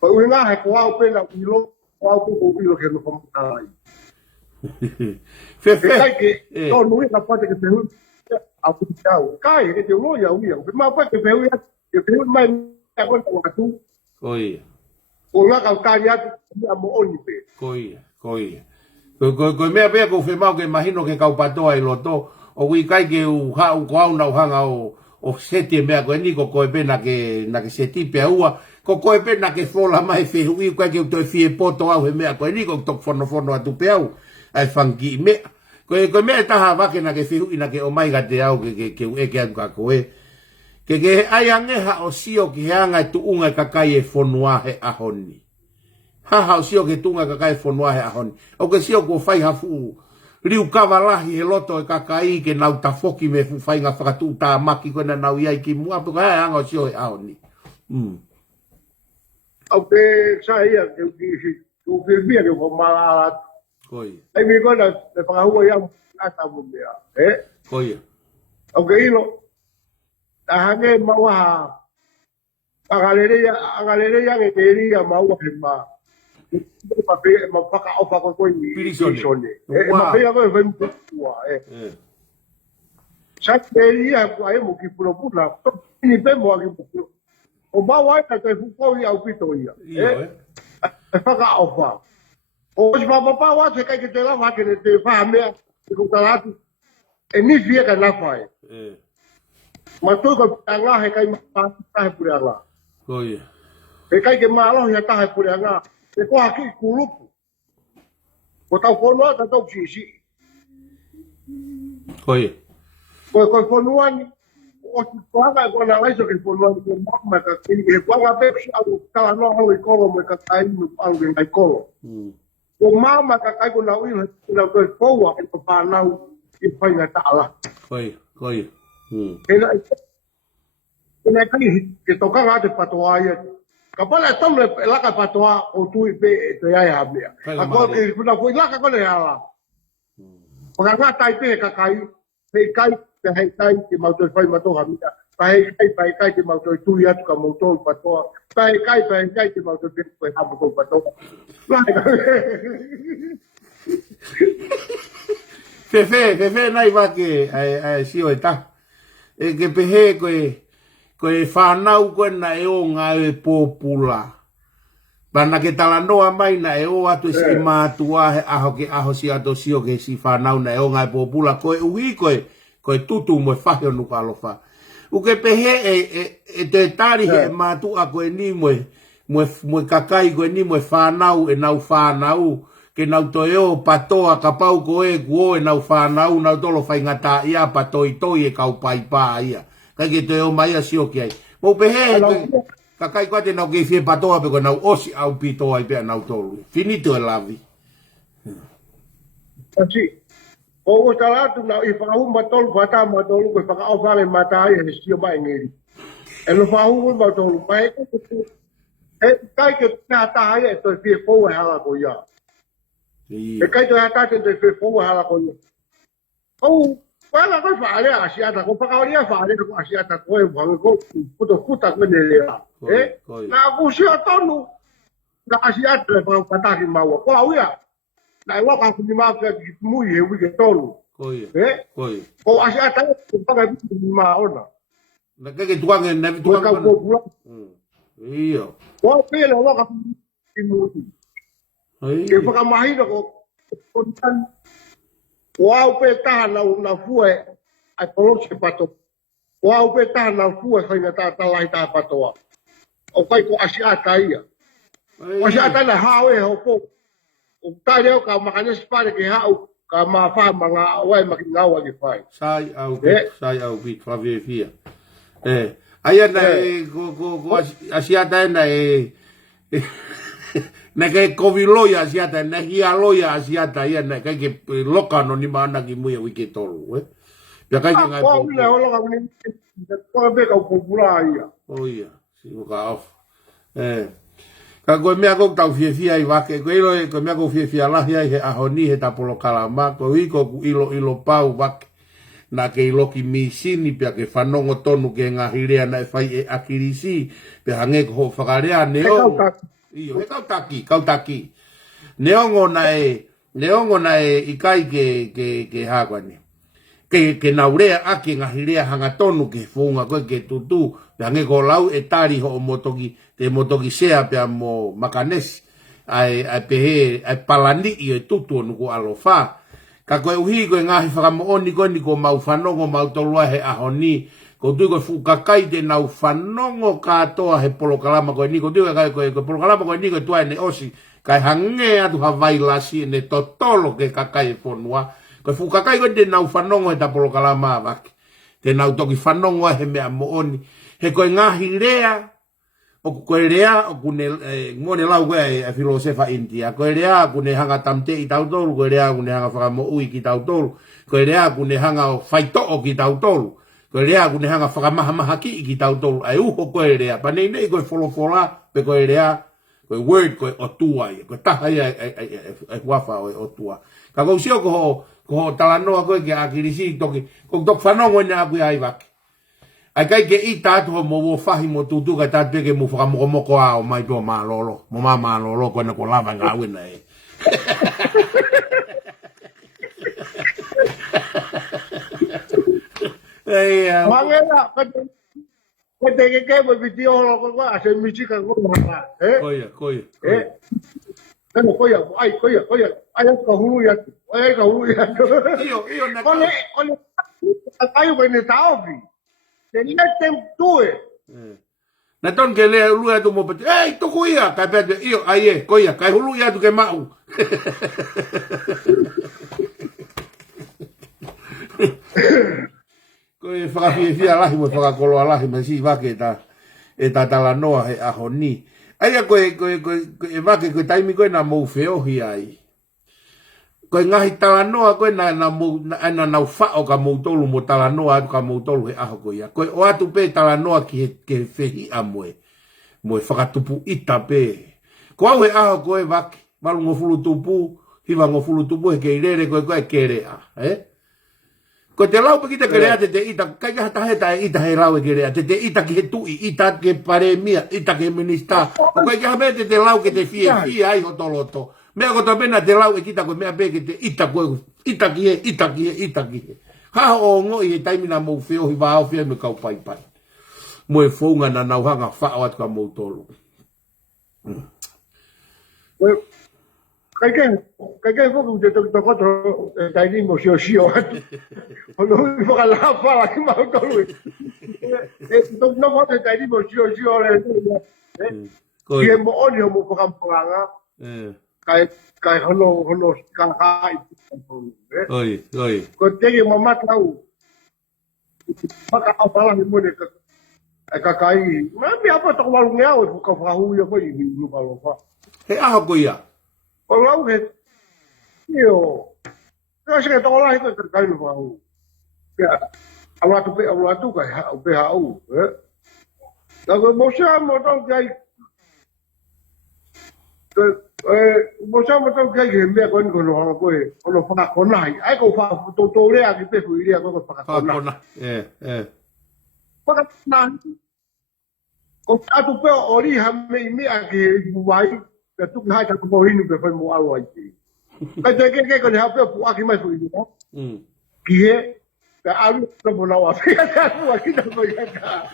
Ko ui ngā he ko au pena ilo, ko au ko ilo ke no whamala ai. Kai ke to nui na pate ke pehu a ku tau kai ke te loya uia ke ma pate pehu ya ke pehu mai ka ko watu koi o la ka ka ya ya mo oni pe koi ko me pe ko fe mau ke imagino ke kau patoa i loto o wi kai ke u ha u ko au na hanga o sete me ko ni ko pena ke na ke seti pe ua ko pena ke fola mai fe ui ko ke to fie poto au me ko ni ko tok fono atu pe au ai fangi me ko me ta ha ke na ke fihu ina ke o mai ga te au ke e ke ka koe ke ai ange ha o sio ki hanga tu unga ka kai e fonua he ahoni ha o sio ke tunga ka kai fonua he ahoni o ke sio ko fai ha fu riu kavalahi he loto e ka kai ke nau ta foki me fu fai nga fakatu ta maki ko na nau ia ki mua ko ai anga o sio he ahoni au pe sa ia ke ke via ke fo mala koi ai mi kona te whakahua ia ata mo mea koi au ke ilo ta hange maua angalerea nge keria maua he ma ma whaka au whaka koe ni pirisone ma pia koe whentu tua sa keria ai mo ki pulopuna ni pe mo ki pulopuna o maua e te fukau i au pito ia whaka au whaka o si papa wa se kai ke te lava ke te fa mea ke ko kalatu e ni fia ka na fai Eh. ma to ko anga he kai ma ta he pure anga Koia. e kai ke ma lo ya ta he pure anga e ko haki kulupu ko tau fono ta tau si Koia. ko fonuani o ko anga ko na lai so ke fonuani ko ma ka ke ko anga pe au ka no ho ko mo ka tai mo au ngai ko o mama ka kai ko na ui na ko fowa e pa na i pai na ta ala Koia. Koia. Kena kai ke toka ngā te patoa ia. Ka pala e tamu e laka patoa o tui pe e te ai hamea. A ko e kuna ko i laka kone ala. O ka ngā tai pe ka kai, hei kai te hei kai ke mautoi whai mato hamea. Pa hei kai ke mautoi tui atu ka mautoi patoa. Pa hei kai ke mautoi pe koe hamu kou patoa. Fefe nai wake ai sio e ta. E ke pehe koe whanau koe na e o ngā e pōpula. Pana ke talanoa mai na e o atu e si mātua he aho ke aho si ato sio ke si whanau na e o ngā e pōpula. Koe ui koe tutu mo e whahe onu ka alofa. Uke pehe e te tari he mātua koe ni mo e kakai koe ni mo e whanau e nau whanau. Ke nau to eo patoa ka pau ko e kuo e nau whanau nau tolo whaingata ia patoi toi e kau pai pā ia. Kai ke to eo mai a sio ki ai. Mo pehe ka kai kwa te nau ke fie patoa pe ko nau osi au pitoa i pia nau tolu. Finito e lavi. Kasi, o talatu na i whakahu matolu pata matolu koe whakao whare matai e sio mai ngeri. E no whakahu matolu pai e kai ke tina taha e toi fie kou e hala ko ia. E kai to hata te fe fo hala ko. O wala ko fale asiata ko pa ka fale ko asiata ko e bang ko puto puta ko ne le. Na ko si atonu. Na asiata le pa pata ki mawa. Ko awia. Na wa ka ni ma ka mu ye wi ke tonu. Koi. Ko asiata ko pa ka ni ma ona. Na ke tuange na tuange. Iyo. Ko pele wa ka ni mu. Ke whakamahina ko tan wau pe taha na fue ai polo se pato wau pe taha na fue whainga ta lai ta patoa o kai ko asiata ia o asiata na hao e ho po o tai leo ka makanya spare ke hao ka ma wha manga wai maki ngawa ki whai sai au bit Flavio Fia aia na ko asiata na na ke koviloia asiata na hia loia asiata ia na ke lokano ni mana ki muia wiki tolu ya kai ngai po le holo ka ni ko be ka popula ia ia si ka off ka ko me ko tau fia i wake ko me ko fia la ia he ahoni he tapolo kalama ko ilo pau wake na ke iloki misini pia ke whanongo tonu ke ngahirea na e whai e akirisi pe hange ko whakarea neo iyo he kautaki neongo na e ikai ke hakwani ke naurea ake ngahirea hanga tonu ke funga koe ke tutu pe hange ko lau e tari ho motoki te motoki sea pe mo makanesi ai pehe ai palani i e tutu onu ko alofa ka koe uhi koe ngahi whakamooni koe ni ko mau whanongo mau tolua he ahoni ko tui koe fukakai te nau whanongo katoa he polokalama koe ni ko tui koe polokalama koe ni koe tuai ne osi kai hange atu hawai lasi ne totolo ke kakai e whonua koe fukakai koe te nau whanongo he ta polokalama waki te nau toki whanongo he mea mooni he koe ngahi rea o koe rea o kune ngone lau koe e filosefa India koe rea kune hanga tamte i tautolu koe rea kune hanga whakamo ui ki tautolu koe rea kune hanga whaitoo ki tautolu koe rea kune hanga whakamaha ki ki tautolu ai uho koe rea pa nei koe wholofola pe koe rea koe word koe otua koe taha ia e wafa o otua ka kou sio ko talanoa koe ke akirisi toki ko tok whanongo ina aku ia iwaki ai kai ke i tātu ho mo whahi mo tutu ka tātu peke mo whakamoko a o mai tō mālolo. Mo mā mālolo koe na ko lava ngā wina e. Mangera, ko te ke mo viti olo ko a se michika ko ma. Koia. Koia. Ai ko hulu ya. Iyo na. Ai o ne taovi. They let them do it. Na ton ke le lu atu mo pete. Ei, to kuia, ka pete io ai koia, kai hulu ia tu ke mau. Koe whakawhiawhia lahi mo whakakoloa lahi ma si wake ta tala noa he aho ni. Aia koe e wake koe taimi koe na mou whiohi ai. Koe ngahi tala noa koe na nau whao ka mou tolu mo tala noa atu ka mou tolu he aho koe ia. Koe o atu pe tala noa ki he whehi a moe. Moe whakatupu ita pe. Ko au he aho koe wake. Malu ngofulu tupu. Hiwa ngofulu tupu he kei rere koe kerea. Ko te lau pe kita kerea te ita. Kai kaha taheta e ita he lau e kerea. Te ita ki he tui. Ita ke paremia. Ita ke minista. O kai kaha me te lau ke te fie ai ho toloto. Mea ko ta pena te lau e kita koe mea pe ke te ita koe. Ita ki he. Ha o ngoi he taimina mou whio hi wāo whio me kau pai. Moe whaunga na nauhanga whao atu ka mou tolu. Kai foku te koto tai ni mo shio atu. Ono i foka la fala ki mau tolu. No mo te tai ni mo shio le. Ki mo oni mo foka mpanga. Kai hono kai. Oi. Ko te mo matau. Maka apala ni mo ne kakai. Ma mi apa to walu ngea o ka fahu yo ko i lu palo fa. He aho ko ia. O lau he yo. Yo se to la ko kai lu fahu. Ya. Awa tu kai ha pe ha u. La ko mo sha mo to kai. Mo sha mo to kai ke me ko no ko e. O no fa ko nai. Ai ko fa to le a ki pe fu iria ko fa ko na. Paka na ko atu pe ori ha me a ke wai pe tu hai ka ko hinu pe mo alu ai ka te ke ko ne ha pe pu a ki mai fu ni ko ki he ka alu ko mo na wa pe ka fu a ki ta mo ya ka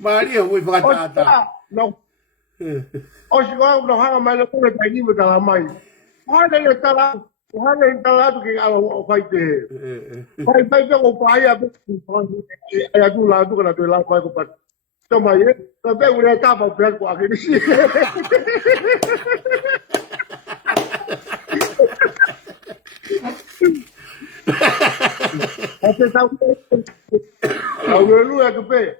Maria ui whakatata no o si ko no ha mai le ko ta ni mo ta la mai ha le ta la Hana in talatu ki ala o fai te. Fai pe o pai a pe a tu la tu kana tu la fai ko pat. Toma ye, ta pe ure ta pa pe ko akiri si. Ate ta o lu e tu pe.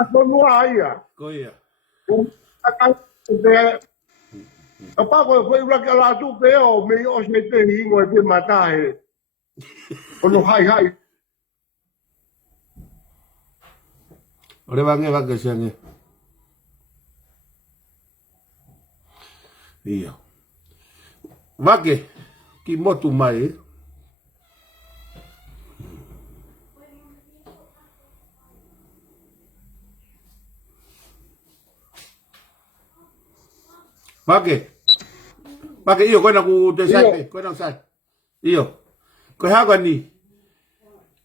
Aso no ai a. Koia. Apa ko foi ura que lá tu peo me o se te hingo e te matar e. Ono hai. Ore vange va que sangue. Io. Va che ki motu mai. Maka io koe na ku te sai, koe na sai. Io. Koe hawa ni.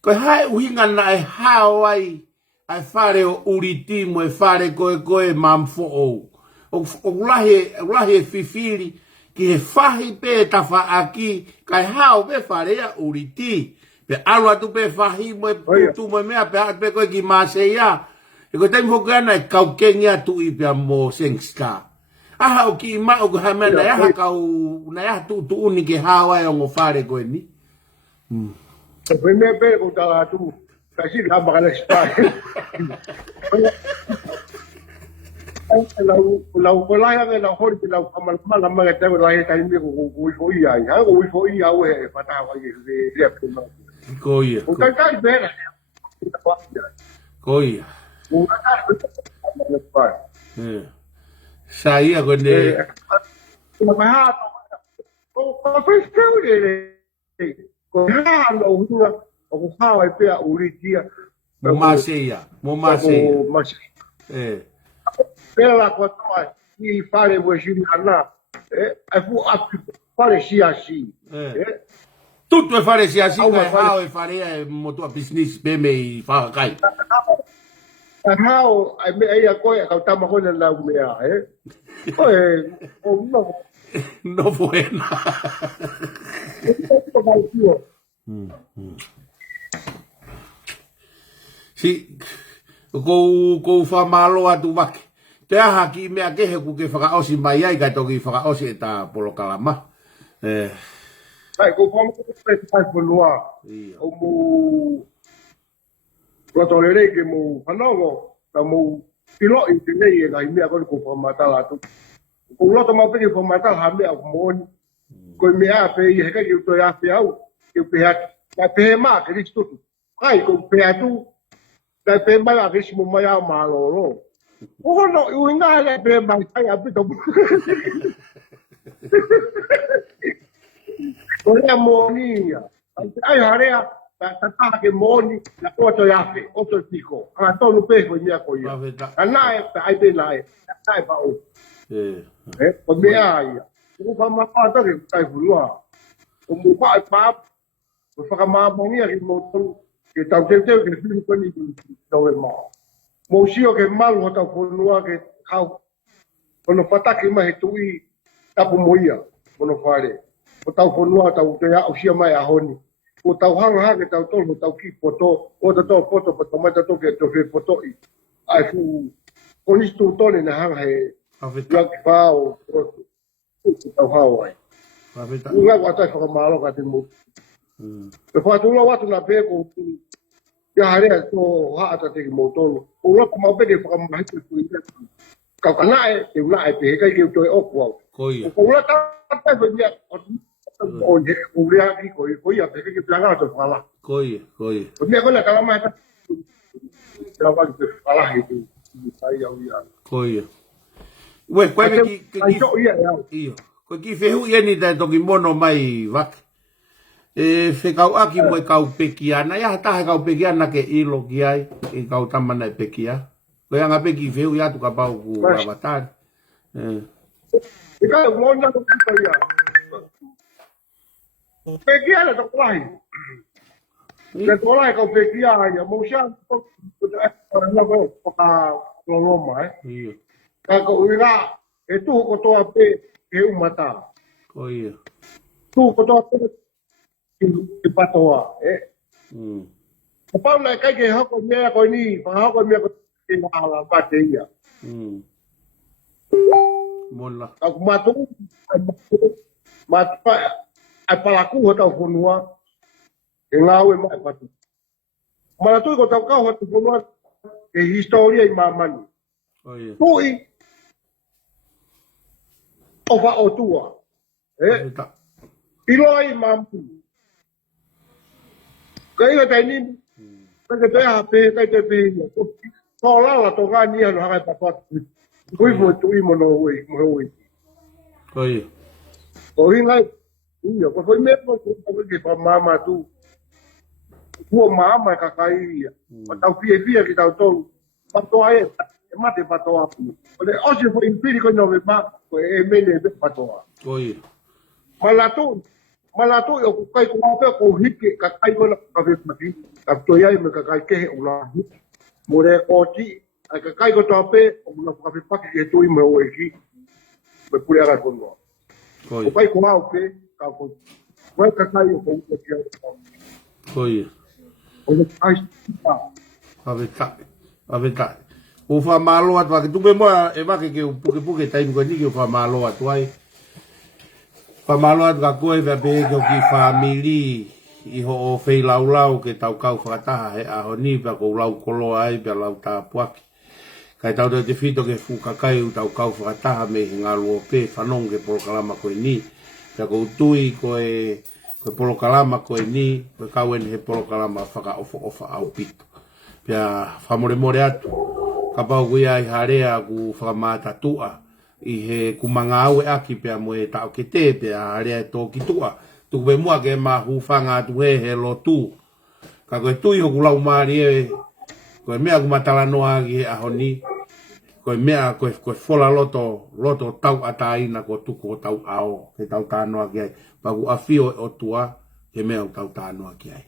Koe hae uhinga na e hao ai. Ai whare o uriti mo e whare koe mamfo ou. O ulahe fifiri ki he whahi pe tawha aki. Kai hao pe whare a uriti. Pe alu atu pe whahi mo e putu mo e mea pe hao pe koe ki maase ia. E koe taimu hoka ana e kaukengi atu i pe mo sengska. Aha o ki ma o ha me na ha ka na ya tu uni ke hawa e ngo fare ko ni. Se foi me pe o ta tu ka si ha ba na spa. La ko la ya la hor ki la kamal mala ma te la ya ta mi ko fo ia ha ko fo ia o e pata wa ye de pe ma. Ko ia. O ka ka be na. Ko ia. O ka ka na spa. Saía con el. Momaseia. Pela quando il fare vuoi girare e fu fare sia assim. Tutto è fare sia assim, e fare moto business bem e fa kai. How ai a koe ka tama koe na mea, o no. no buena. Si, ko fa malo atu wake. Te aha ki mea kehe ku ke whakaosi mai ai kai toki whakaosi e tā polo kalama. Ai, ko whamu ko tai whanua. O mu rotorere ke mu whanongo, ta mu pilo i te nei e ngai mea koni ko whamatala atu. Ko roto mau peke whamatala ha mea o mōni. Ko i mea pe i heka ki utoi a pe au, ki u pe atu. Nai pe maa ke risi tutu. Ai, ko pe atu, nai pe mai a risi mo mai au maa loro. Oh no, ui ngā le pe mai tai a pito. Ko rea mōni ia. Ai harea, ta taha ke mōni, na oto yafe, oto tiko. Anga tonu peho i mea ko ia. Ka nae, ta ai pe nae, ta nae pa o. Ko mea ia. Ko whamaka take kai hurua. Ko mu pa ai pa, ko whakamāmongia ki mō tonu, ke tau teu ke whirikoni ki tau e maa. Mo sio ke malu hota whanua ke kau. Kono whatake ma he tui tapu moia, kono whare. O tau whanua tau te au sia mai a honi. O tau hanga ke tau tolu, tau ki poto, o ta tau poto, pa tau mai ta toke to whi poto i. Ai fu, konistu tone na hanga he, yaki whao, tau hao ai. Unga watai whakamalo ka te mo. Te whatula watu na peko, ia harea tō haata te ki mō tōru. O roko mau peke whakamahita tu i tētu. Kau ka nae, te unae pe hekai ki utoi oku au. Koia. O ura tātai pe mea, o rea ki koia pe hekai ki plangana tō whala. Koia. O mea koina kalamahita. Ia waki te whalahi tu. Tai au ia. Koia. Ue, koe ki... Ai tō ia e au. Iyo. Koe ki whehu ieni tai toki mono mai waki. Whekau aki mo e kau peki ana, ia tahe kau peki ana ke ilo ki ai, e kau tamana e peki a. Koe anga peki wheu i atu ka pau ku avatari. E kai o mōna ko kita ia. Peki ana to kolahi. Ke kolahi kau peki ana ia, mō sia ko ka loloma Iyo. Ka ko uira, e tuhu ko toa pe e umata. Koia. Tuhu ko toa pe ke patoa, Ko pau nai kai ke hako mea koe ni, hako mea koe te ngāla pate ia. Mola. Ka kumatu, ai palaku ho tau whanua, e ngāu e mai patu. Mana tui ko tau kau ho tau whanua, e historia i mamani. Tui, o wha o tua, Iloi mamani. Kai ga tai ni kai te hape kai te pe ko la to ga ni no ha ta pa kui mo tu mo no we Koia. o ringa io ko foi me ko ke pa mama tu ko mama ka kai pa tau fie ki tau to pa to ai e mate pa to apu o le oje foi impiri ko no me pa ko e me ne pa to Koia. Malatu o kai ko pe ko hiki ka kai ko ka ve mati ka to ia me ka kai ke o la more ko ti ka kai ko to pe o na ka ve pa ke to i me o eki me pure ara ko no ko kai ko au pe ka ko ka kai o ko ke Koia. o le ai Aveta. O wha malo atu ake. Tupe moa e wake ke puke taimi koe niki o wha malo atu ai. Whamalo atu ka koe vea pehe ke o ki whamili i ho o whei lau ke tau kau whakataha he aho ni pia kou lau kolo ai pia lau tā puaki. Kai tau te whito ke whukakai u tau kau whakataha me he ngā luo pe whanong ke polokalama koe ni. Pia kou tui koe polokalama koe ni, koe kauen he polokalama whaka ofa au pito. Pia whamore atu, ka pau kui ai harea ku whakamata tua. I he kumanga au e aki pia mo e tau ke te pia harea e tō ki tua. Tuku pe mua ke ma hufanga atu he lo tu. Ka koe tui hoku lau maari e, koe mea kumatala noa ki he aho ni. Koe mea koe fola loto tau ataina ko tuku o tau ao, ke tau tānoa ki ai. Paku awhio o tua, ke mea o tau tānoa ki ai.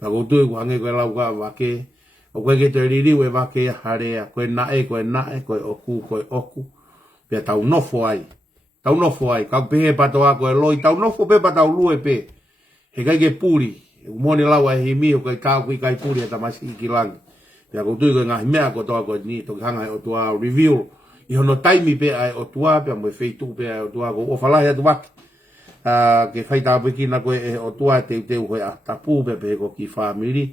Paku tui ku hange koe lau ka wake, o koe ke te ririu e wake harea, koe nae, koe oku. Pia tau nofo ai, tau nofo ai, kau pehe pato ako e loi, tau nofo pe patau lue pe, he kai ke puri, umone lawa e himi o kai kau kui kai puri ata masi iki langi, pia ko tui koe ngahi mea ko toa koe ni, toki hanga e o tua review, i hono taimi pe ai o tua, pia mo e feitu pe ai o tua ko ofalahi atu waki, ke whaita apikina koe e o tua te teu koe a tapu pe pe ko ki whamiri,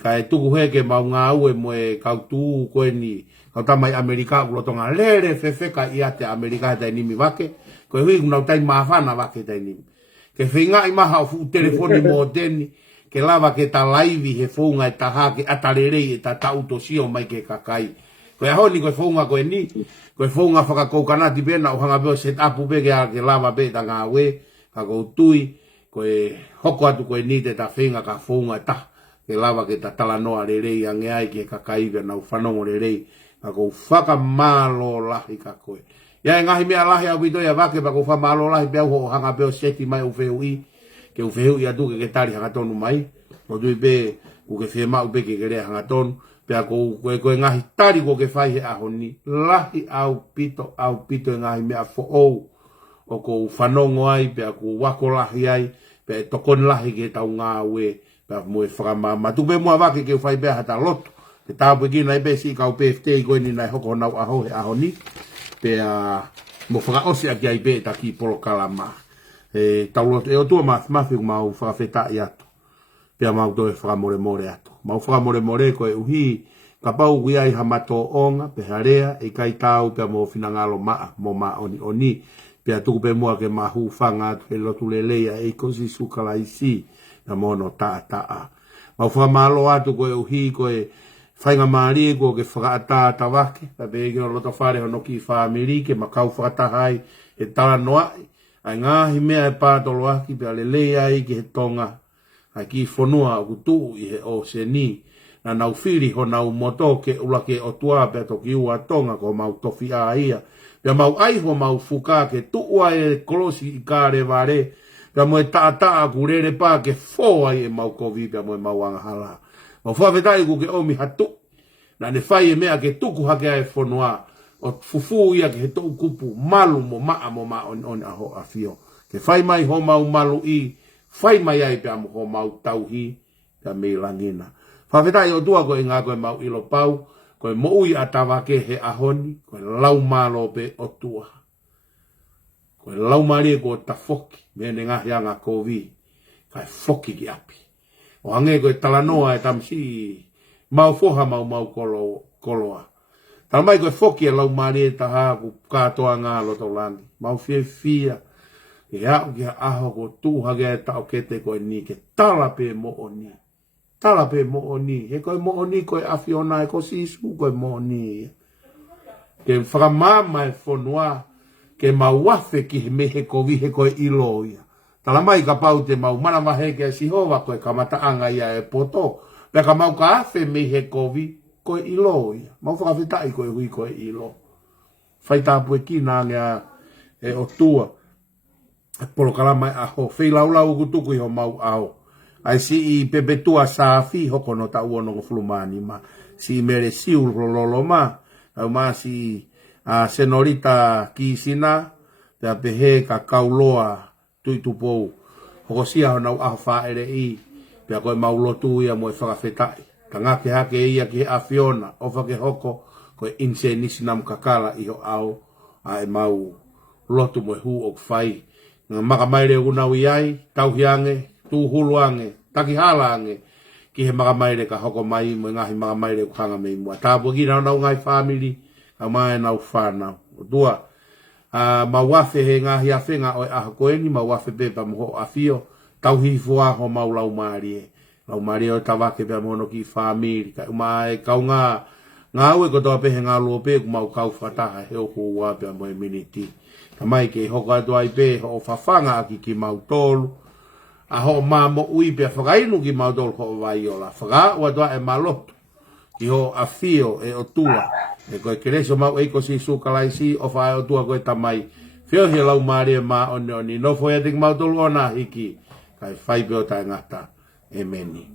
ka e tuku heke mau ngā ue mo e kau tū koe ni, kau tamai Amerika ulo tonga lere fefeka i ate Amerika tai nimi wake, koe hui kunau tai mawhana wake tai nimi. Ke whinga i maha o fu telefoni mo teni, ke lava ke ta laivi he whaunga e ta hake atarerei e ta tauto sio mai ke kakai. Koe ahoni koe whaunga koe ni, koe whaunga whakakoukanati pena o hanga beo set upu pe ke lava pe ta ngā we, ka kou tui, koe hoko atu koe ni te ta whinga ka whaunga ta, ke lava ke ta talanoa rerei ange ai ke kakai ka nau whanongo rerei, ka kou whakamalo lahi ka koe. Ia e ngahi mea lahi au pito ia wake pa kou whamalo lahi pe au ho hanga peo seti mai ufeu i, ke ufeu i atu ke tari hanga tonu mai, o tui pe u ke whiema upe ke rea hanga tonu, pe a kou koe ngahi tari ko ke whai he aho ni, lahi au pito e ngahi mea fo'ou, o kou whanongo ai, pe a kou wako lahi ai, pe e tokon lahi ke tau ngā ue, pe a moe whakamama, tu pe mua wake ke whai pea hata loto, ke tāpu ki nai besi kau PFT i koe ni nai hoko nau aho he aho ni, pe a mo whakaosi a ki ai pe ta ki polo kalama. Tau loto e o tua mafi mau whakawheta i atu, pe a mau toe whakamore more atu. Mau whakamore more koe uhi, ka pau kui ai hamato onga, pe harea, e kai tau pe a mo finangalo maa, mo maa oni, pe a tuku pe mua ke mahu whanga atu he lotu leleia e kosi sukala isi, na mono taa. Mau whakamalo atu koe uhi koe, whainga maari ko ke whakaata tawake, pa pēki no loto whare hono ki whamiri, ke makau whakatahai e tala noai, ai ngāhi mea e pātolo aki, pe alelei ai ki he tonga, ai ki whonua o kutu i he o se ni, na nau whiri ho nau moto ke ulake o tua pe toki ua tonga ko mau tofi a ia, pe mau aiho mau fuka ke tuua e kolosi i kāre vare, pe mo e taa kurere pā ke fōa i e mau kovi, pe mo e mau angahala. O whawhetai ku ke omi hatu, na ne whai e mea ke tuku hake ai whanua, o fufu ia ke he tau kupu, malu mo maa on aho a fio. Ke whai mai ho mau malu i, whai mai ai pe amu ho mau tauhi, ka mei langina. Whawhetai o tua ko e ngā koe mau ilo pau, koe mo ui atawa ke he ahoni, koe lau malo pe o tua. Koe lau marie ko ta foki, mene ngahi anga kovi, kai foki ki api. O hange koe talanoa e tamsi mau foha mau koloa. Talamai koe foki e lau maari e taha ku katoa ngā loto langi. Mau fia. E au ki aho ko tūhage e tau kete koe ni ke talape mo o ni. Talape mo o ni. He koe mo o ni koe awhiona e ko sisu koe mo o ni. Ke whakamama e whonua ke mau wafe ki he mehe kovi he koe iloia. Talamai ka pau te mau mana mahe ke sihova koe kamata anga ia e poto. Pea ka mau ka afe me he kovi koe ilo ia. Mau whakawhitai koe hui koe ilo. Whaitapu e kina ngea e o tua. E polo kalamai aho. Whei laulau kutuku i ho mau aho. Ai si i pepe tua saafi hoko no ta uono ko fulumani ma. Si mere siul lolo ma. Au ma si senorita kisina. Pea pehe ka kauloa. Tui tupou, hoko sia ho nau aho whaere i, pia koe maulotu ia mo e whakawhetai. Ka ngake hake ia ki he awhiona, ofa ke hoko, koe inse nisi nam kakala i ho au, a e mau lotu mo e hu o kwhai. Nga makamaire unau iai, tauhiange, tūhuluange, takihalange, ki he makamaire ka hoko mai, mo ngahi makamaire kuhanga mei mua. Tāpua ki nau ngai family, ka mai nau whanau. O tua, mawafe he ngahi a whenga o e aha koeni, mawafe pepa moho a fio, tauhi fua ho mau lau maari e. Lau maari o tawake pia mono ki whamiri, ka umae kau ngā ue ko toa pehe ngā lua pe, ku mau kau whataha he o kua pia mo e miniti. Ka mai ke hoko atu ai pe, ho o whawhanga aki ki mau tolu, a ho maa mo ui pia whakainu ki mau tolu ho o vai o la. Whaka ua toa e malotu, ki ho a fio e o tua. E koe kereso mau eiko si sukalai si o whae o tua koe tamai. Whio he lau maari e maa oni. No fo e tik mau tolu ona hiki. Kai whai peo tai ngata. E meni.